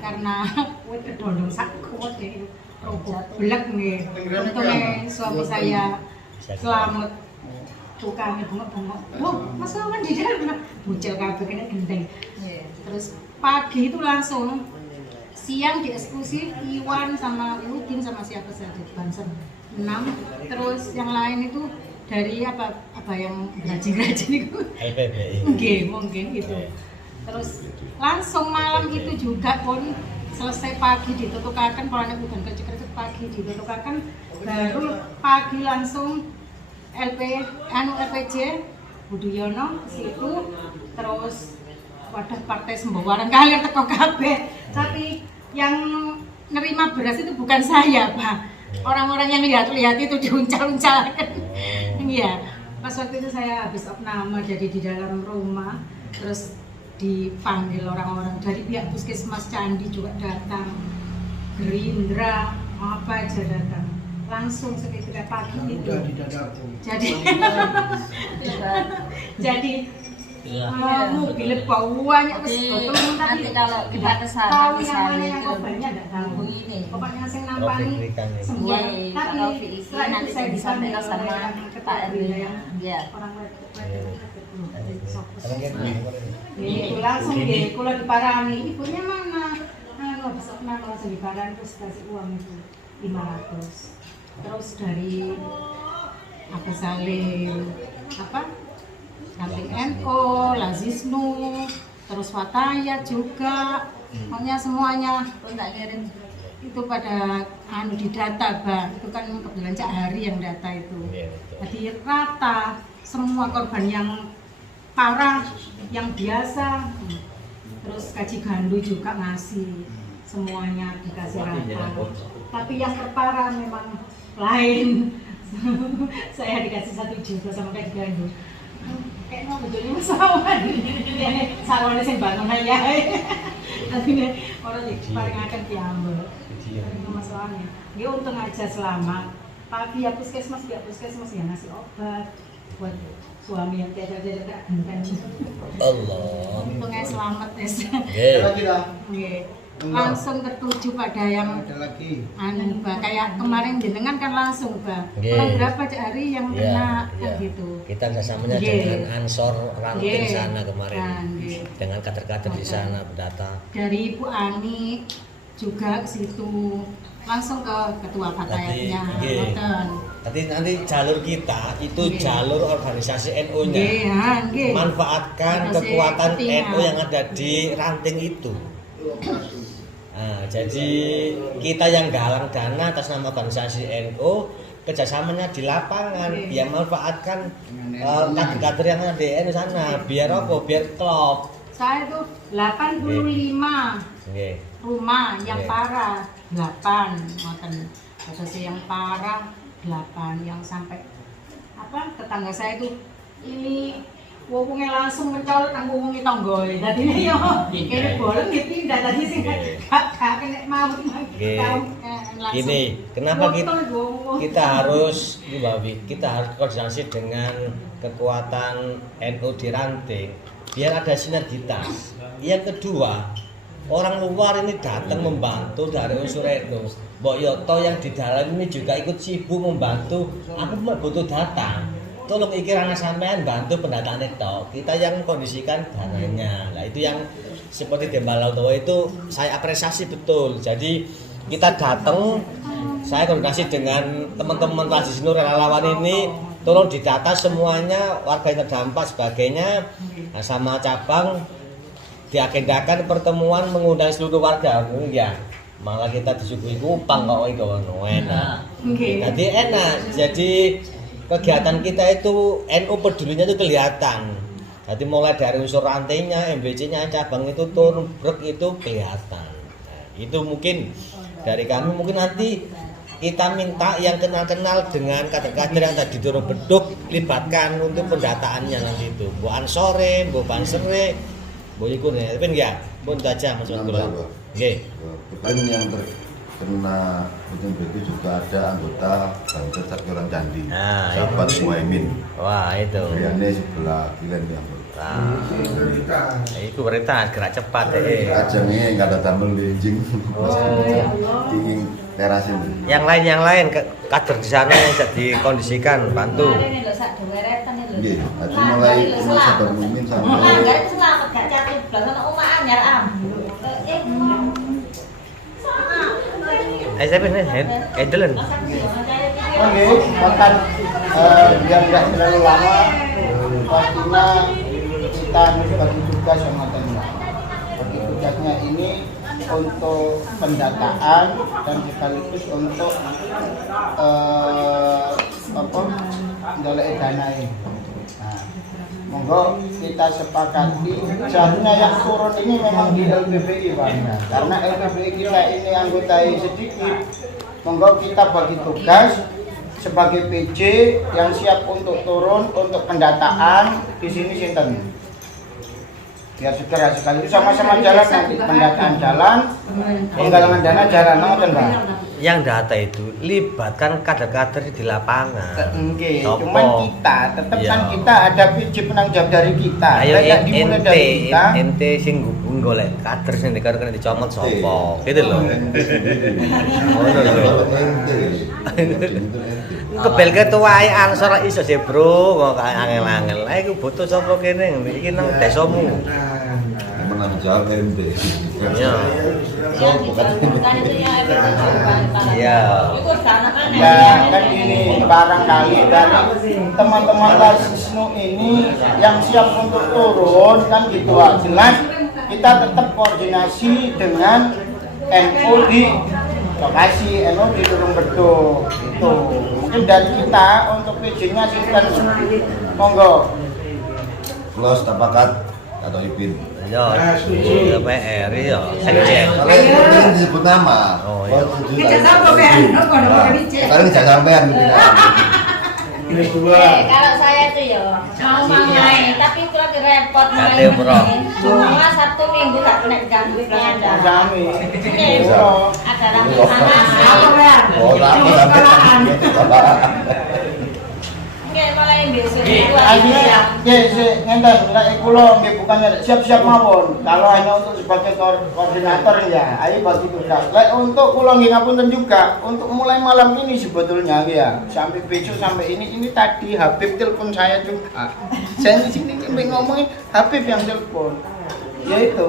karena kedondong sakit, belek nih. Untungnya suami saya selamat. Tukangnya bengok-bengok. Loh, Mas kan di jalan bocil kabeh kena gendeng. Terus pagi itu langsung siang dieksekusi Iwan sama Udin sama siapa saja Bansen 6. Terus yang lain itu dari apa yang gerajin-gerajin itu LPPI. Mungkin gitu. Terus langsung malam itu juga pun selesai pagi ditutukakan kalau anak bukan kerja pagi ditutukakan baru pagi langsung LPJ Budiyono situ terus wadah partai sembawaran kalian teko kabeh. Tapi yang nerima beras itu bukan saya, Pak. Orang-orang yang lihat itu diuncal-uncalkan. Iya. Pas waktu itu saya habis opname jadi di dalam rumah terus dipanggil orang-orang dari pihak Puskesmas Candi juga datang. Gerindra apa aja datang. Langsung seketika pagi itu jadi mobil banyak nanti kalau kita kesana misalnya yang obatnya nggak tahu ini pokoknya saya nampani semua tapi nanti saya disampaikan sama Pak RW orang itu langsung kalau diparani ibunya mana besok langsung diparani terus kasih uang itu 500. Terus dari apa Salim Samping NO, Lazisnu, terus Wataya juga, pokoknya semuanya tak kirim itu pada di data Bang, itu kan kebetulan Cak Hari yang data itu. Jadi rata semua korban yang parah, yang biasa, terus gaji gandu juga ngasih, semuanya dikasih rata. Tapi yang terparah memang lain. Saya dikasih 1 juta sama gaji gandu. Kayak mau betulnya sawan. Sawannya sing bangun aja. Tapi orang paling akan diambil. Itu masalahnya. Dia untung aja selamat. Pagi ya puskesmas ya ngasih obat buat suami yang tidak genteng. Allah. Untungnya selamat langsung tertuju pada yang kayak kemarin jenengan kan langsung orang berapa hari yang kena gitu. Kita kerjasamanya dengan Ansor Ranting sana kemarin dengan kader-kader di sana berdata. Dari Ibu Ani juga ke situ langsung ke ketua fatayatnya. Tapi nanti jalur kita itu jalur organisasi NU-nya. Manfaatkan kekuatan NU yang ada di Ranting itu. Nah, jadi kita yang galang dana atas nama organisasi NU, kerjasamanya di lapangan, ya manfaatkan kader-kader yang ada di NU sana, biar apa? Biar klop. Saya itu 85 rumah yang parah 8, asosiasi yang parah 8, yang sampai tetangga saya itu ini wongnya langsung mencolot nang wonge tanggane. Dadine yo kene bolong dipindah tadi sing gak kena mau Gini, kenapa kita harus koordinasi dengan kekuatan NU di Ranting biar ada sinergitas. Yang kedua, orang luar ini datang membantu dari unsur NU. Mbok Yoto yang di dalam ini juga ikut sibuk membantu. Aku butuh data. Tolong iki anak sampean bantu pendataan itu. Kita yang kondisikan dananya. Nah, itu yang seperti di Balautowo itu saya apresiasi betul. Jadi kita datang, saya koordinasi dengan teman-teman Lazisnu relawan ini, tolong didata semuanya warga yang terdampak sebagainya. Nah, sama cabang diagendakan pertemuan mengundang seluruh warga. Ya, malah kita disuguhi kupang kok itu enak. Jadi enak. Jadi kegiatan kita itu NU pedulinya itu kelihatan. Jadi mulai dari unsur rantainya, MBC-nya, cabang itu turun brek itu kelihatan. Nah, itu mungkin dari kami mungkin nanti kita minta yang kenal-kenal dengan kader-kader yang tadi turun beduk libatkan untuk pendataannya nanti itu. Bu Ansore, Bu Bansere, Bu Ikun ya. Tapi enggak, pun saja Mas Abdullah. Nggih. Bukan yang terkena itu juga ada anggota Banser Cakuran Candi. Nah, sahabat Muhaimin. Wah, itu. Riane sebelah kilen yang itu berita gerak cepat ajangnya nggak ada tambel linjing ingin teras ini. Yang lain kader di sana yang bisa dikondisikan bantu. Kemarin lho sak deweretan lho. Nggih, jadi mulai Sabar Mukmin sampai Langgar itu selamat gak cari belas ana omah anyar am. Saya ini edelan. Oke, makan biar nggak terlalu lama. Pastinya kita harus bagi tugas sama teman. Bagi tugasnya ini untuk pendataan dan sekaligus untuk dalek dana ini. Nah, monggo kita sepakati seharusnya yang turun ini memang di LPPI Pak. Karena LPPI kita ini anggota sedikit. Monggo kita bagi tugas sebagai PJ yang siap untuk turun untuk pendataan di sini sinten. Biar segera sekali sama-sama jalan nanti pendataan jalan, penggalangan dana jalan nonton Pak. Yang data itu libatkan kader-kader di lapangan. Oke, Sopo? cuman kita tetap kan Iya. kita ada PJ penanggung jawab dari kita. Ayo Kayak dimulai dari kita. ente sing golek kader sing dikaro kena dicomot sapa. Gitu loh. Ngono lho. Kebel ketua ae ansor ra iso sih, Bro. Kok angel-angel. Lah iku butuh sapa kene iki nang desamu. menanggung jawab MT. Iya. Iya. Ya kan ini barangkali dari teman-teman Lasisnu ini yang siap untuk turun kan gitu lah. Jelas kita tetap koordinasi dengan NU di lokasi, NU di Durung Beduk itu. Mungkin dari kita untuk PJ-nya silahkan monggo. Plus tapakat atau Ipin. Iya, iya PR, iya. Sekjen. Kalau itu disebut nama. Oh, iya. Sekarang tidak sampean gitu. Ini dua. Kalau saya tuh ya mau main, tapi kurang repot Kate, main. Bro. Cuma Sabtu Minggu tak kena ganggu pengacara. Kami. Ada rapat anak. Oh, tapi sampai Nggih mulai besok itu Akhirnya, ngenten, lek kula nggih bukannya siap-siap mawon. Kalau hanya untuk sebagai koordinator ya, ayo bagi tugas. Lek untuk kula nggih ngapunten juga, untuk mulai malam ini sebetulnya ya, sampai besok sampai ini tadi Habib telepon saya juga. Saya di sini ngomongin Habib yang telepon. Ya itu.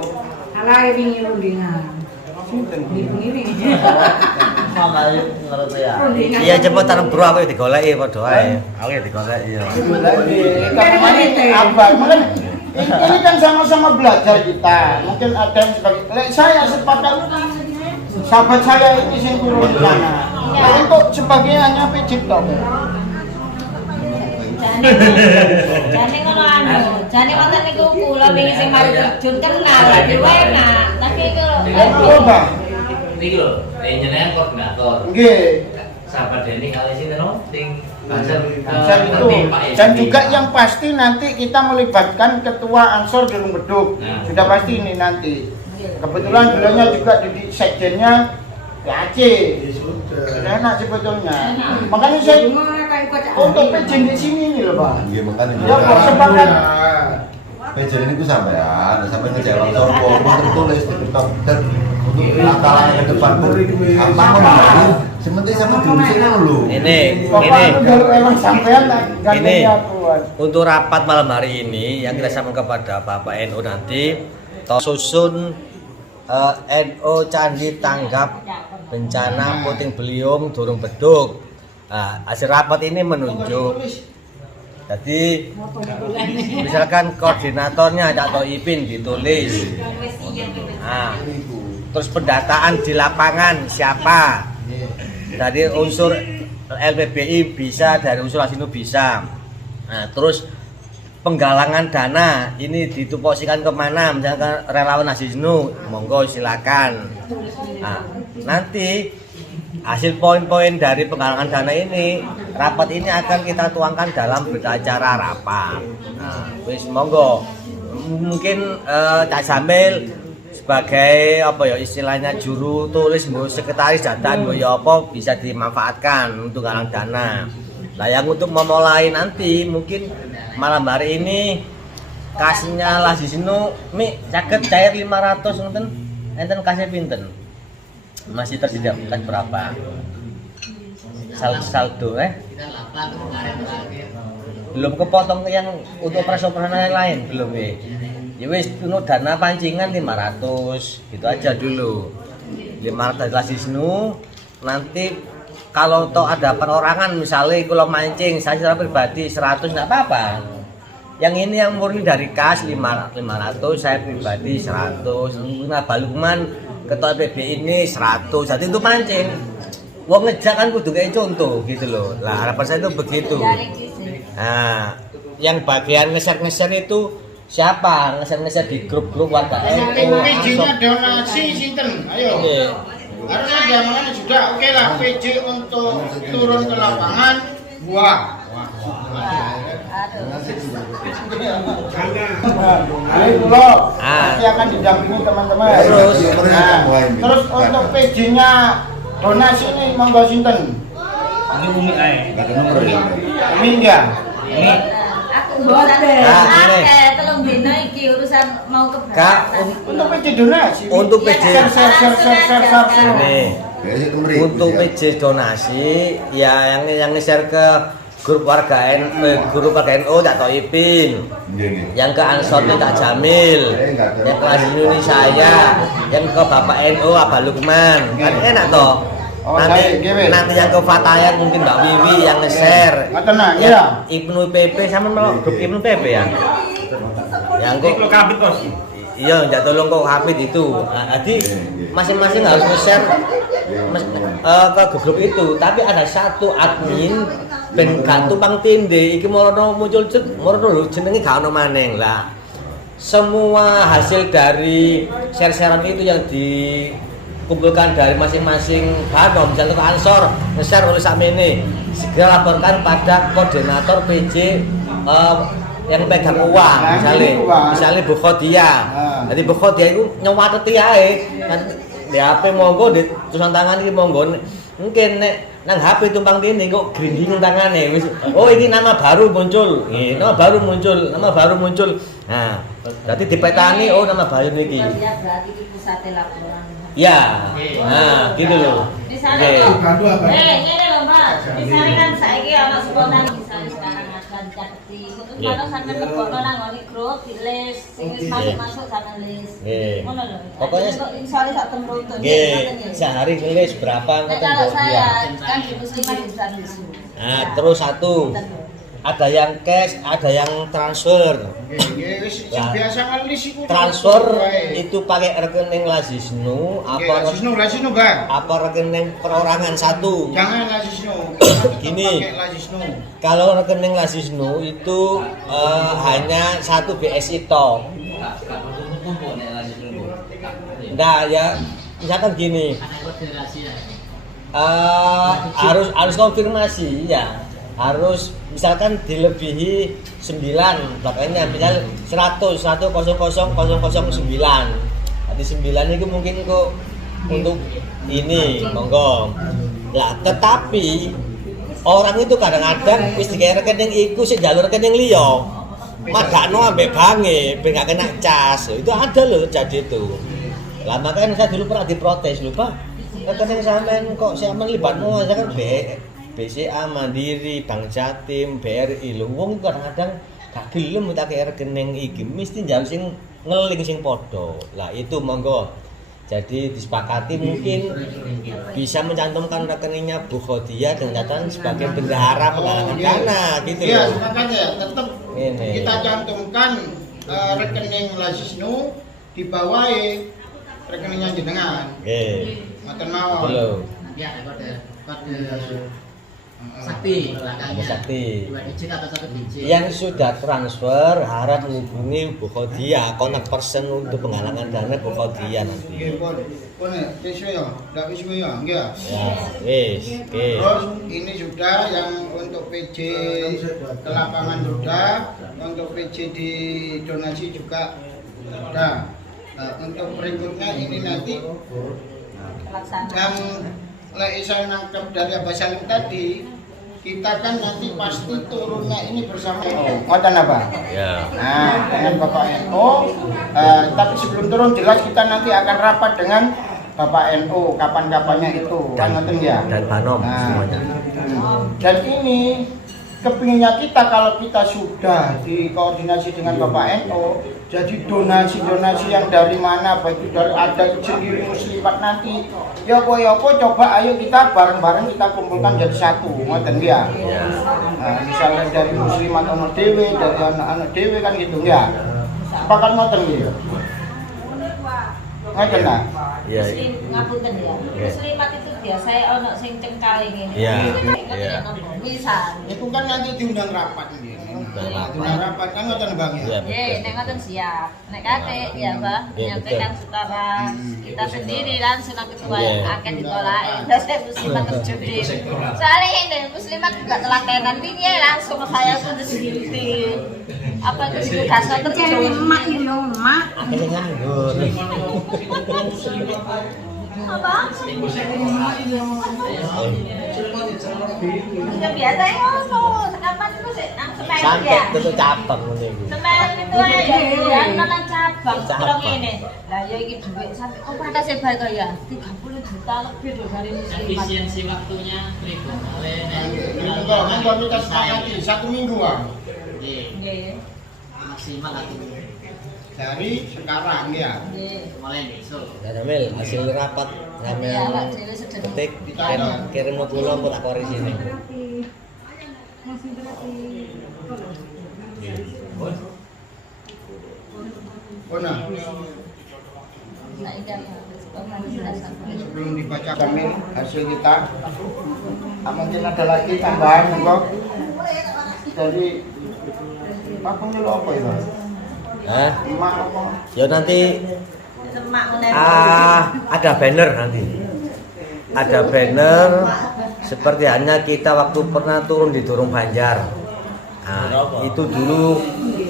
Alah ini rundingan. Sinten? Ini. Iya cepetan bro, aku digoleki padha ae. Aku ya digoleki ya. Ini kan sama-sama belajar kita. Mungkin ada yang sebagai saya sepakat sahabat saya ini sing turun di sana. Nah, untuk sebagai hanya PJ tok. Jane ngono anu, jane wonten niku kula wingi sing mari terjun kenal lagi enak. Tapi kalau Bang. Niki lho, jenengan koordinator. Nggih. Sahabat Deni kali sinten no sing Ansor itu. Dan juga yang pasti nanti kita melibatkan ketua Ansor Durung Beduk. Nah. Sudah pasti ini nanti. Kebetulan dulunya juga di sekjennya PAC. Sudah enak sebetulnya. Makanya saya untuk PJ di sini nih loh Pak. Nggih makane. Ya kok sepakat. PJ ini ku sampean, sampai ngejawab sorpo, tertulis di kertas dan untuk langkah ke depan pun apa mau sementing sama diurusin dulu. Ini Bapak itu emang sampean ini gantengnya Tuhan. untuk rapat malam hari ini yang kita sampaikan kepada Bapak NU nanti susun NU Candi Tanggap Bencana Puting Beliung Durung Beduk. Nah, hasil rapat ini menunjuk jadi misalkan koordinatornya atau Ipin ditulis. Nah, terus pendataan di lapangan siapa dari unsur LPBI bisa, dari unsur Lasisnu bisa. Nah, terus penggalangan dana ini ditupoksikan kemana, misalkan relawan Lasisnu monggo silakan. Nah, nanti hasil poin-poin dari penggalangan dana ini, rapat ini akan kita tuangkan dalam berita acara rapat. Nah, wis monggo. Mungkin Cak Jamil sebagai apa ya istilahnya juru tulis, sekretaris data ya apa bisa dimanfaatkan untuk galang dana. Lah yang untuk memulai nanti mungkin malam hari ini kasihnya Lasisnu mi caket cair 500 ngoten enten kasih pinten. Masih tersedia bekas berapa? Saldo Kita 8 kemarin terakhir. belum kepotong yang untuk operasional yang lain belum ya wis untuk dana pancingan 500 gitu aja dulu 500 Lasisnu. Nanti kalau toh ada perorangan misalnya kalau mancing saya secara pribadi 100 nggak apa-apa. Yang ini yang murni dari kas 500 saya pribadi 100. Nah Balukman ketua PB ini 100. Jadi itu mancing wong ngejak kan kudu kayak contoh gitu loh. Lah harapan saya itu begitu. Nah, yang bagian ngeser-ngeser itu siapa? Ngeser-ngeser di grup-grup warga NU. PJ-nya donasi sinten? Ayo. Harusnya dia makanya sudah oke lah PJ untuk turun ke lapangan buah. Ayo lo, nanti akan didampingi teman-teman. Terus untuk PJ-nya donasi ini monggo sinten? Ini Umi ae. Gak ada nomor ya? Umi enggak? Ini Aku tolong dino iki urusan mau ke Untuk PJ donasi. Untuk PJ Share. untuk PJ donasi ya yang nge-share ke grup warga NU tak tahu Ipin, yang ke Ansor tak Jamil, yang ke Indonesia saya, yang ke Bapak NU Abah Lukman, kan enak toh. Nanti yang ke Fatayat mungkin Mbak Wiwi yang nge-share. Ya, Ibnu PP sama grup Ibnu PP ya. Yang kok Kapit Bos. Iya, enggak tolong kok Hafid itu. Jadi masing-masing harus nge-share ke grup itu, tapi ada satu admin ben gak tumpang tindih iki morono muncul morono lho jenenge gak ono maneng lah. Semua hasil dari share-sharean itu yang dikumpulkan dari masing-masing banom misalnya ke Ansor nge-share oleh sakmene segera laporkan pada koordinator PJ yang pegang uang misalnya Bu Khodia. Jadi Bu Khodia itu nyewateti ae di HP monggo di tulisan tangan iki monggo mungkin nek nang HP tumpang tindih kok grinding tangane wis oh ini nama baru muncul. Nama baru muncul. Nah, berarti dipetani oh nama baru niki. Berarti iki pusate laporan. Ya. Nah, gitu loh. Misalnya ngene lho Mas. Misalnya kan saiki ana spontan misalnya sekarang akan dicateti. Terus kalau sampean lebokno nang ngoni grup di-list sing wis masuk sampean list. Ngono lho. Pokoknya misalnya sak temrutun. Sehari nulis berapa ngoten kalau saya kan di musliman bisa bisu. Nah, terus satu. Ada yang cash, ada yang transfer. Nah, transfer itu pakai rekening Lasisnu apa rekening perorangan satu. Jangan Lasisnu. Gini, kalau rekening Lasisnu itu hanya satu BSI toh. Nah ya, misalkan gini, harus konfirmasi ya. Harus misalkan dilebihi 9 makanya misal 100 009. Jadi 9 itu mungkin kok untuk ini monggo. Lah tetapi orang itu kadang-kadang wis digawe rekening iku sing jalur rekening liya. Madakno ambek bange ben gak kena cas. Itu ada loh jadi itu. Lah makanya saya dulu pernah diprotes lho, Pak. Rekening sampean kok sampean libatno saya kan BCA, Mandiri, Bank Jatim, BRI lho wong kadang-kadang gak gelem tak rekening iki mesti njaluk sing ngeling sing padha. Lah itu monggo. Jadi disepakati mungkin bisa mencantumkan rekeningnya Bu Khodia dengan catatan sebagai bendahara penggalangan dana gitu ya. Iya, makanya tetap kita cantumkan rekening Lasisnu di bawah rekeningnya jenengan. Nggih. Ngoten mawon. Betul. Ya, kode Sakti belakangnya. Sakti. 2 digit atau 1 digit. Yang sudah transfer harap menghubungi Bu Khodia, kontak person untuk penggalangan dana Bu Khodia nanti. Nggih, pun wis ya, ndak wis ya, nggih. Ya, wis. Oke. Terus ini sudah yang untuk PJ ke lapangan sudah, untuk PJ di donasi juga sudah. Untuk berikutnya ini nanti yang saya nangkep dari Abah Salim tadi, kita kan nanti pasti turunnya ini bersama ngoten apa? Ya. Nah, dengan Bapak NU, tapi sebelum turun jelas kita nanti akan rapat dengan Bapak NU kapan-kapannya itu kan ngoten ya. Dan Banom semuanya. Dan ini kepinginnya kita kalau kita sudah dikoordinasi dengan Bapak NU, jadi donasi-donasi yang dari mana, baik itu dari ada sendiri muslimat nanti, ya apa coba ayo kita bareng-bareng kita kumpulkan jadi satu, ngoten ya. Nah, misalnya dari muslimat ono dewe, dari anak-anak dewe kan gitu ya. Sepakat ngoten ya. Ngoten nah. Iya. Muslim ngapunten ya. Muslimat itu biasa ono sing cengkal ngene. Iya. Iya. Misal. Itu kan nanti diundang rapat ini. Diundang rapat kan ngoten Bang ya. Nek ngoten siap. Nek kate ya Bang, menyampaikan secara kita sendiri langsung ketua akan ditolak. Saya muslimat terjudi. Soalnya ini muslimat juga telatenan ini langsung saya pun sendiri. Apa itu kasar terjadi Mak ini mak. Akhirnya nganggur. apa? Ya biasa ya ngono. Kapan itu sih nang Semeru Sampai ya? tutup cabang ngene iki. Semeru itu aja ya nang cabang kurang ini. Lah ya iki duit sampai oh pantas bae kok ya. 30 juta lebih loh dari muslimat. Efisiensi waktunya berikut oleh Enggak, kan baru kita sepakati 1 mingguan Nggih. maksimal satu dari sekarang ya. Nggih. mulai besok. Ya Jamil, hasil rapat sampean Ya, Pak Dewi sedang ketik kirim ke kula kok tak kori sini. Masih berarti. Oh nah, Nah, ini sebelum dibaca kami hasil kita, mungkin ada lagi tambahan enggak? Jadi apa dulu apa itu? Hah? Emak apa? Ya nanti semak meneh. ada banner nanti. Ada banner seperti hanya kita waktu pernah turun di Durung Banjar. Nah, itu dulu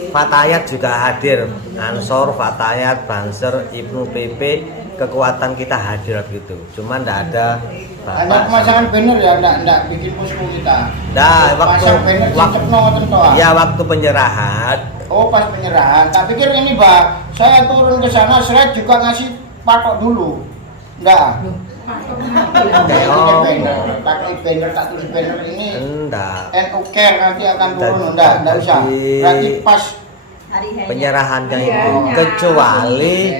Fatayat juga hadir, Ansor, Fatayat, Banser, Ibnu PP, kekuatan kita hadir gitu. Cuman enggak ada Hanya pemasangan banner ya, enggak bikin posko kita. Nah, Pasang banner cepno ngoten to. ya waktu penyerahan. Oh, pas penyerahan. Tak pikir ini, Mbak, saya turun ke sana saya juga ngasih patok dulu. Enggak. Pakai banner, tak tulis banner ini. Enggak. NU Care nanti akan turun, enggak usah. Berarti pas Hari hanya. Penyerahannya itu kecuali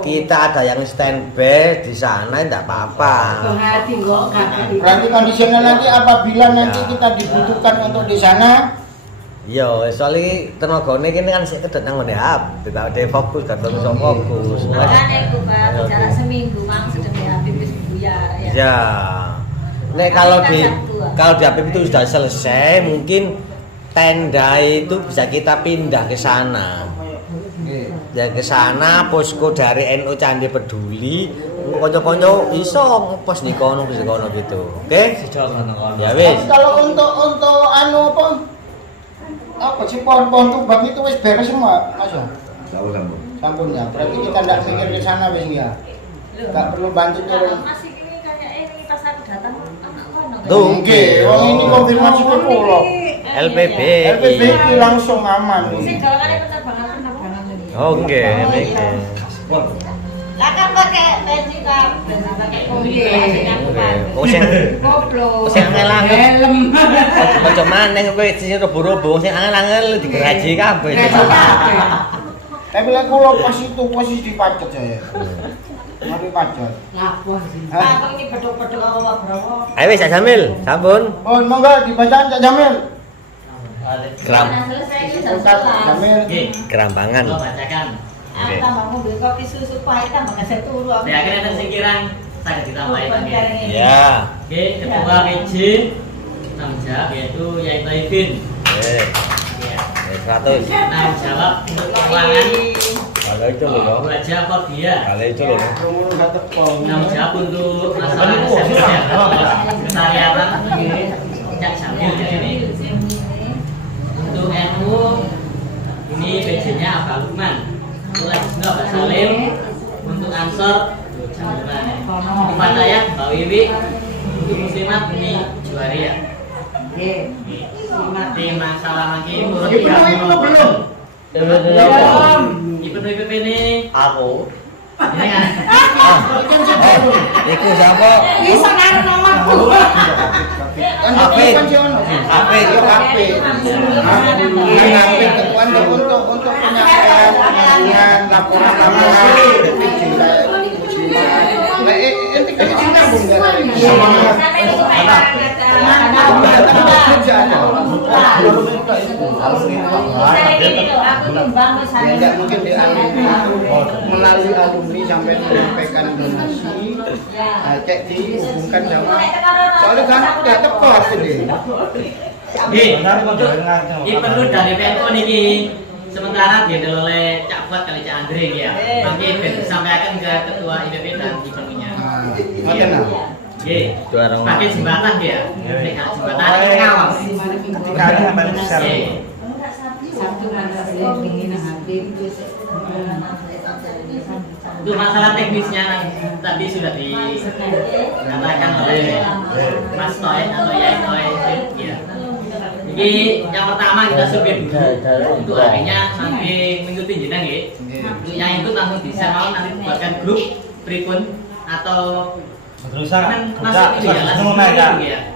kita ada yang standby di sana enggak apa-apa. berarti kondisional nanti apabila nanti kita dibutuhkan untuk di sana. Yo, soalnya tenagane kene kan sik kedhet nang ngene hap, tidak ada fokus, gak bisa fokus. Makanya itu Pak, jarak seminggu mang sudah Habib wis buyar ya. Ya. Nek kalau di Habib itu sudah selesai, mungkin tenda itu bisa kita pindah ke sana. Ya ke sana posko dari NU Candi Peduli, kanca-kanca iso pos di kono gitu. Oke? Ya wis. Tapi kalau untuk anu apa sih pohon-pohon tumbang itu wis beres semua, Mas? Tahu sambung. Sampun ya. Berarti kita enggak mikir ke sana wis ya. Enggak perlu bantu turun. Masih ini kayak ini pas aku datang anak kono. Tuh. Nggih, wong ini konfirmasi ke kula. LPB. LPB iki langsung aman. Sing galangane penerbangan ini. Oh nggih, nggih. Lah kan pakai baju kan, pakai kombi. Oh sing Goblok. sing angel-angel. Helm. Ojo maneng kowe sing robo-robo sing angel-angel digeraji kabeh. Tapi lek kula pas itu posisi dipacet saya. Mari pacet. Lapor sih. Aku ini bedok-bedok apa berapa? Ayo wis Jamil, sampun. Oh, monggo dibacaan Cak Jamil. Gram Selesai ini Ustaz salah. Jamil. Oke, kerambangan. lo bacakan. Aku tambah mobil kopi susu pahit tambah kasih turu. Saya akhirnya ada singkiran saya ditambahin. Ya. Oke, ketua PJ tanggung jawab yaitu Yai Taifin. Ya. 100. Tanggung jawab untuk keuangan Kalau itu lho. Bu Haja Kordia. Kalau itu lho. Tanggung jawab untuk masalah sekretariatan Cak Jamil ya ini. Untuk NU ini PJ-nya Abah Lukman. Untuk Lajisno Mbak Salim. Untuk Ansor Untuk Fatayat Mbak Wiwi. Untuk Muslimat ini Juwaria. Di masalah lagi urut Ibu belum. Ibnu IPP ini Aku Ini kan. Iku siapa? Bisa karo nomorku. Apit. Apit. Mengambil temuan untuk penyampaian pengaduan laporan BPJ. Inti kan nyambung tidak mungkin melalui alumni sampai menyampaikan donasi, cek dihubungkan sama soalnya kan tidak tepat ini. Ini perlu dari PNU niki. Sementara dia oleh Cak Fuad kali Cak Andre ya. Nanti disampaikan ke ketua IPP dan IPM-nya. Pakai jembatan dia. Jembatan ini ngawang. Sabtu malam ingin hadir. Itu masalah teknisnya tadi sudah dikatakan oleh Mas Toy atau Yai Toy ya. Jadi yang pertama kita survei dulu untuk harinya nanti mengikuti jenang ya. Yang ikut langsung bisa mau nanti buatkan grup private atau kan masuk ini ya langsung ya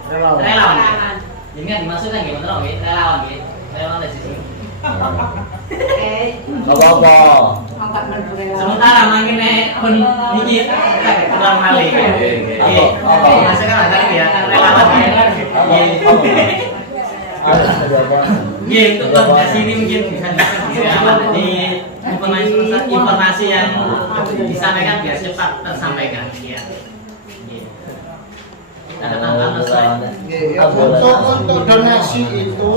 relawan ya. Jadi kan dimasukkan ya betul ya relawan ya relawan dari sini. Apa-apa. Sementara mangine pun iki kurang malih. Apa? Masukkan ada ya kan relawan ya. Untuk koordinasi ini mungkin bisa di informasi yang disampaikan biar cepat tersampaikan. Ya. Ada tambahan Untuk donasi itu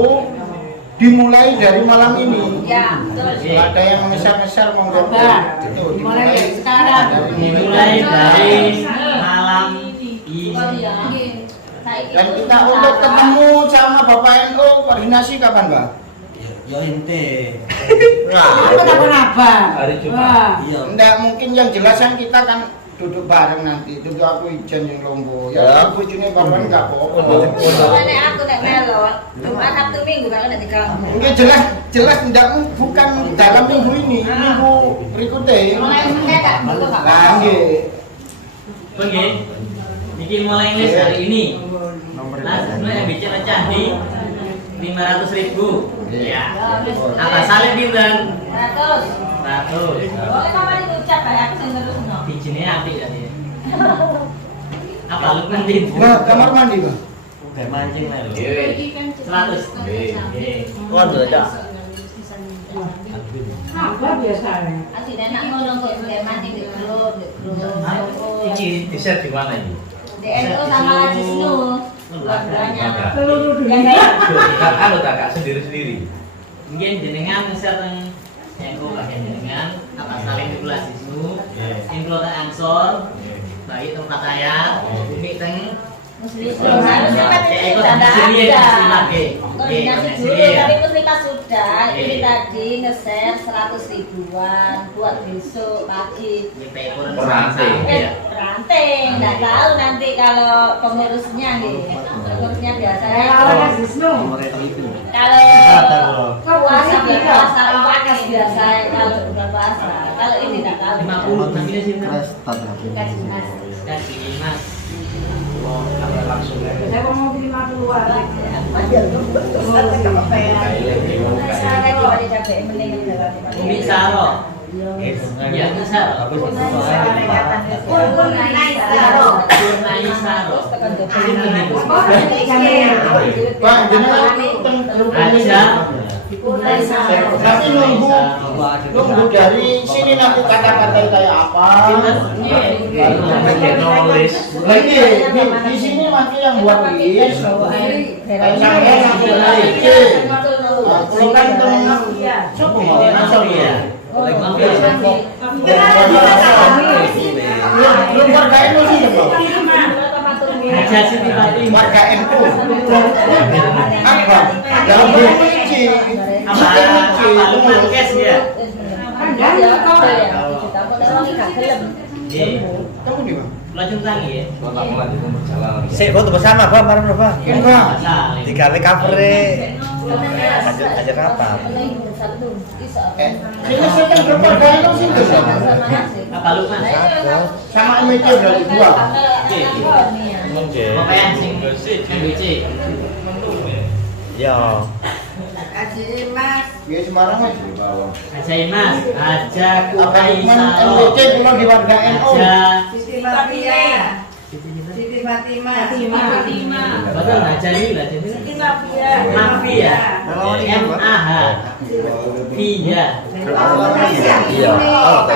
dimulai dari malam ini. Ya, betul. Ada yang mengeser-ngeser monggo. Itu Dimulai dari sekarang. dimulai dari malam ini. Dan kita untuk ketemu sama Bapak NU koordinasi kapan, Mbak? Yo ente. Aku tak kenapa. Hari Jumat. Iya. Enggak mungkin yang jelasan kita kan duduk bareng nanti. Duduk aku ijen yang Lombo. Ya aku june bareng enggak apa-apa. Nek aku nek melon, Jumat Sabtu Minggu kalau nek diganggu. Ini jelas enggak bukan dalam minggu ini, minggu berikutnya. Mulai Senin tak dulu Pak. Nah, nggih. Oke. Bikin mulai list hari ini. Nah, sebenarnya yang bikin pecah di 500.000. Ya. Apa salin pinten? 100. 100. Boleh kapan diucap ya aku sing terusno. Bikinnya apik tadi. Apa lu nanti? Mbak, kamar mandi, Mbak. Udah mancing lah. 100. Kuat tuh, Cak. Apa biasanya? Asih enak ngono kok sing mandi di grup, di grup. Ini di-share di mana ini? Di NU sama Cisnu. Keluarganya. Seluruh Yang dunia. kayak Anu tak sendiri-sendiri. Mungkin jenengan ngeser yang gue pakai jenengan apa saling regulasi itu implota ansor baik tempat saya bumi teng Muslim harusnya kan ini sudah ada. Koordinasi dulu, tapi muslimat sudah. Ini tadi nge-share 100 ribuan buat besok pagi. Ranting, nggak tahu nanti kalau pengurusnya nih, pengurusnya biasanya kalau puasa berpuasa panas biasa kalau berpuasa. Kalau ini nggak tahu. 50 namanya sih Kaji mas. kasih mas. Langsung ya. Saya mau beli 50-an. Umi Saro. Ya, Saro. Pak, jenengan tapi nunggu dari sini nanti kata-kata kayak apa? Lagi di sini nanti yang buat list. Kayak saya nanti lagi. Kalau kan teman cukup belum warga NU sih warga NU apa dalam kunci apa kes ya kamu di mana? Lajung tangi ya Sik foto bersama, Bang, bareng Bang. Enggak. Digawe cover-e. Aja kapan? Ini saya kan berwarga NU sih. Apa Baluk Mas. Sama meja dari dua. Pokoknya sing BC. Ya. Ya Semarang Mas. Aja Mas, aja Apa Kukai cuman Salo. MDC cuma di warga NU. Aja Siti Fatimah. betul aja ini lah jadi. Mafia. MAH. Via. Iya. Oh,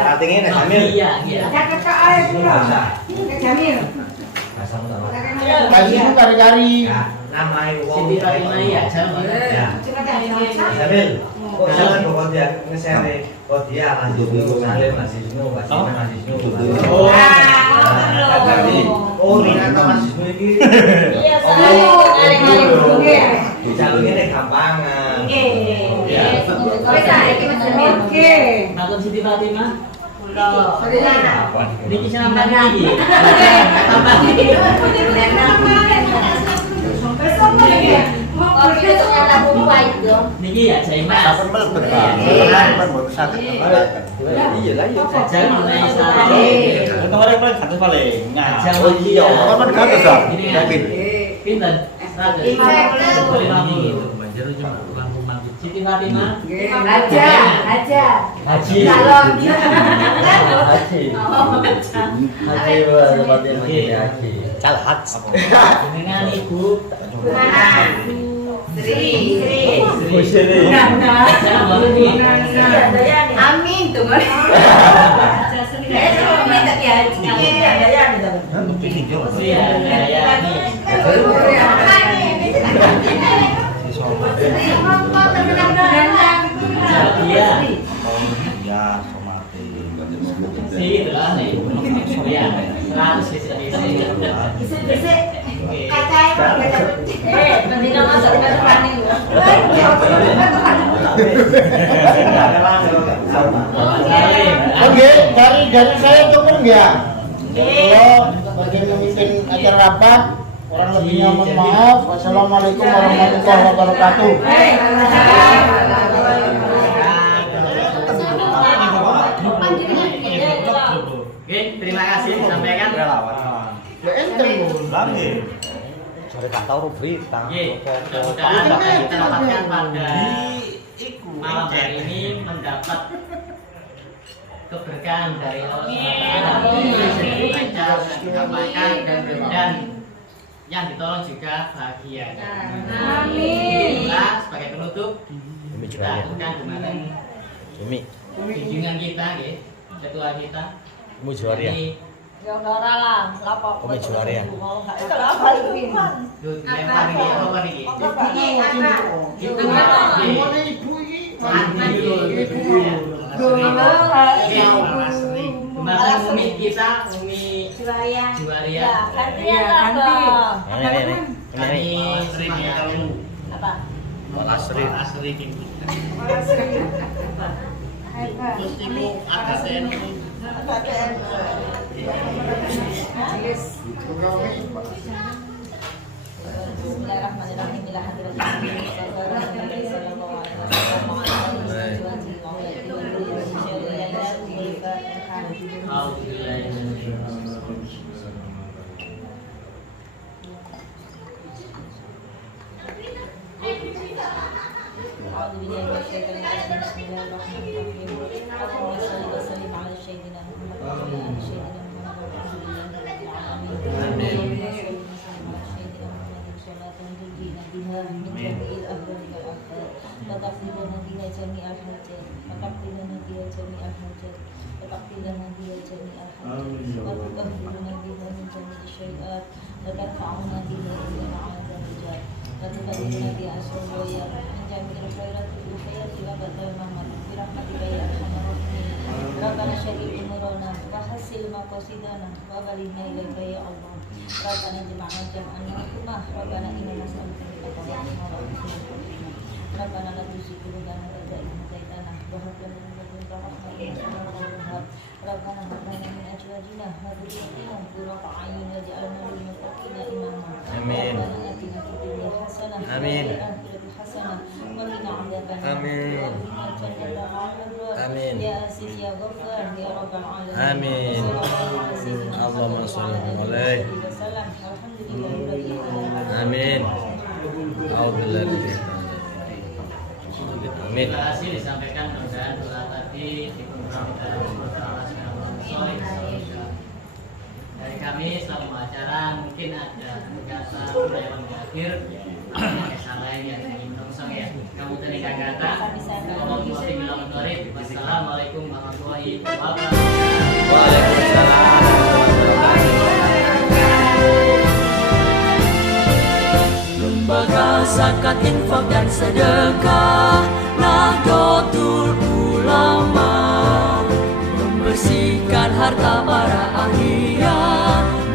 artinya nek sambil Mafia, iya. Tadi itu kari-kari. nama Siti Fatimah ya, jangan. Sambil kok jalan kok dia nge-share kok dia Mas Wisnu, Salim Mas Wisnu, Mas Wisnu, Mas Wisnu. Oh. Tadi ternyata Mas Wisnu iki Iya, saya dicalonke nek gampangan. Nakon Siti Fatimah. Niki sama lagi. Tambah Kopi itu nyata bumbu itu. niki ya Jai Mas. Iya lah iya. Aja Kukai Salo. Kemarin paling satu paling. Aja Oh iya, Mafia. kan kan dah. Ini pinten? 100. 50. Siti Fatimah. Aja. Haji. Calon. Haji. Haji Fatimah Haji. Calhat. Dengan Ibu Sri. Bu Sri. Jangan bawa ini. Amin tuh. Iya, ya ini. Iya. Ya, somati. Gitu lah nih. Iya. 100 di sini. Mendingan masuk ke depan nih. Oke, dari saya cukup ya. Kalau bagi memimpin acara rapat, kurang lebihnya mohon maaf. Wassalamualaikum warahmatullahi wabarakatuh. Oke, terima kasih disampaikan. Ya enten Bu. Lagi. Sore tak tahu berita. Oke, mudah-mudahan apa yang kita dapatkan pada malam hari ini mendapat keberkahan dari Allah SWT. Bisa dibaca, bisa disampaikan, dan yang ditolong juga bahagia. Amin. Itulah sebagai penutup kita akan kemarin Umi, junjungan kita, ya, ketua kita. Umi Juwaria. Ini Ya ora lah, lapor. Umi Juwaria. Apa itu? lempar ini apa nih? Kemarin Umi kita, Umi Juwaria. Gantian lah. Kami sering Apa? Asri. Terus ibu agak ربنا شريك أمورنا وحسن مقاصدنا وبلغنا إليك يا الله ربنا اجمعنا جمعا مرحوما ربنا إنا نسألك من ربنا لا تزغ قلوبنا بعد إذ هديتنا وهب لنا من لدنك رحمة إنك أنت الوهاب ربنا هب لنا من أزواجنا وذريتنا قرة أعين واجعلنا للمتقين إماما آمين. ربنا آتنا في الدنيا حسنة آمين. وفي الآخرة حسنة وقنا عذاب النار آمين. وأدخلنا الجنة مع الأبرار آمين. يا Yasir ya Ghaffar ya Rabbal Alamin. Amin. Allahumma sholli alaihi. Amin. Amin. Terima kasih disampaikan mudah-mudahan doa tadi dari kami selama acara mungkin ada kata yang terakhir salah yang ingin langsung ya kamu tadi kata wassalamualaikum warahmatullahi wabarakatuh. Lembaga zakat, infak dan sedekah Nahdlatul Ulama membersihkan harta para ahliya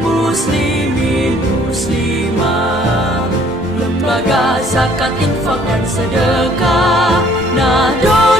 muslimin muslimah. Lembaga zakat, infak dan sedekah Nahdlatul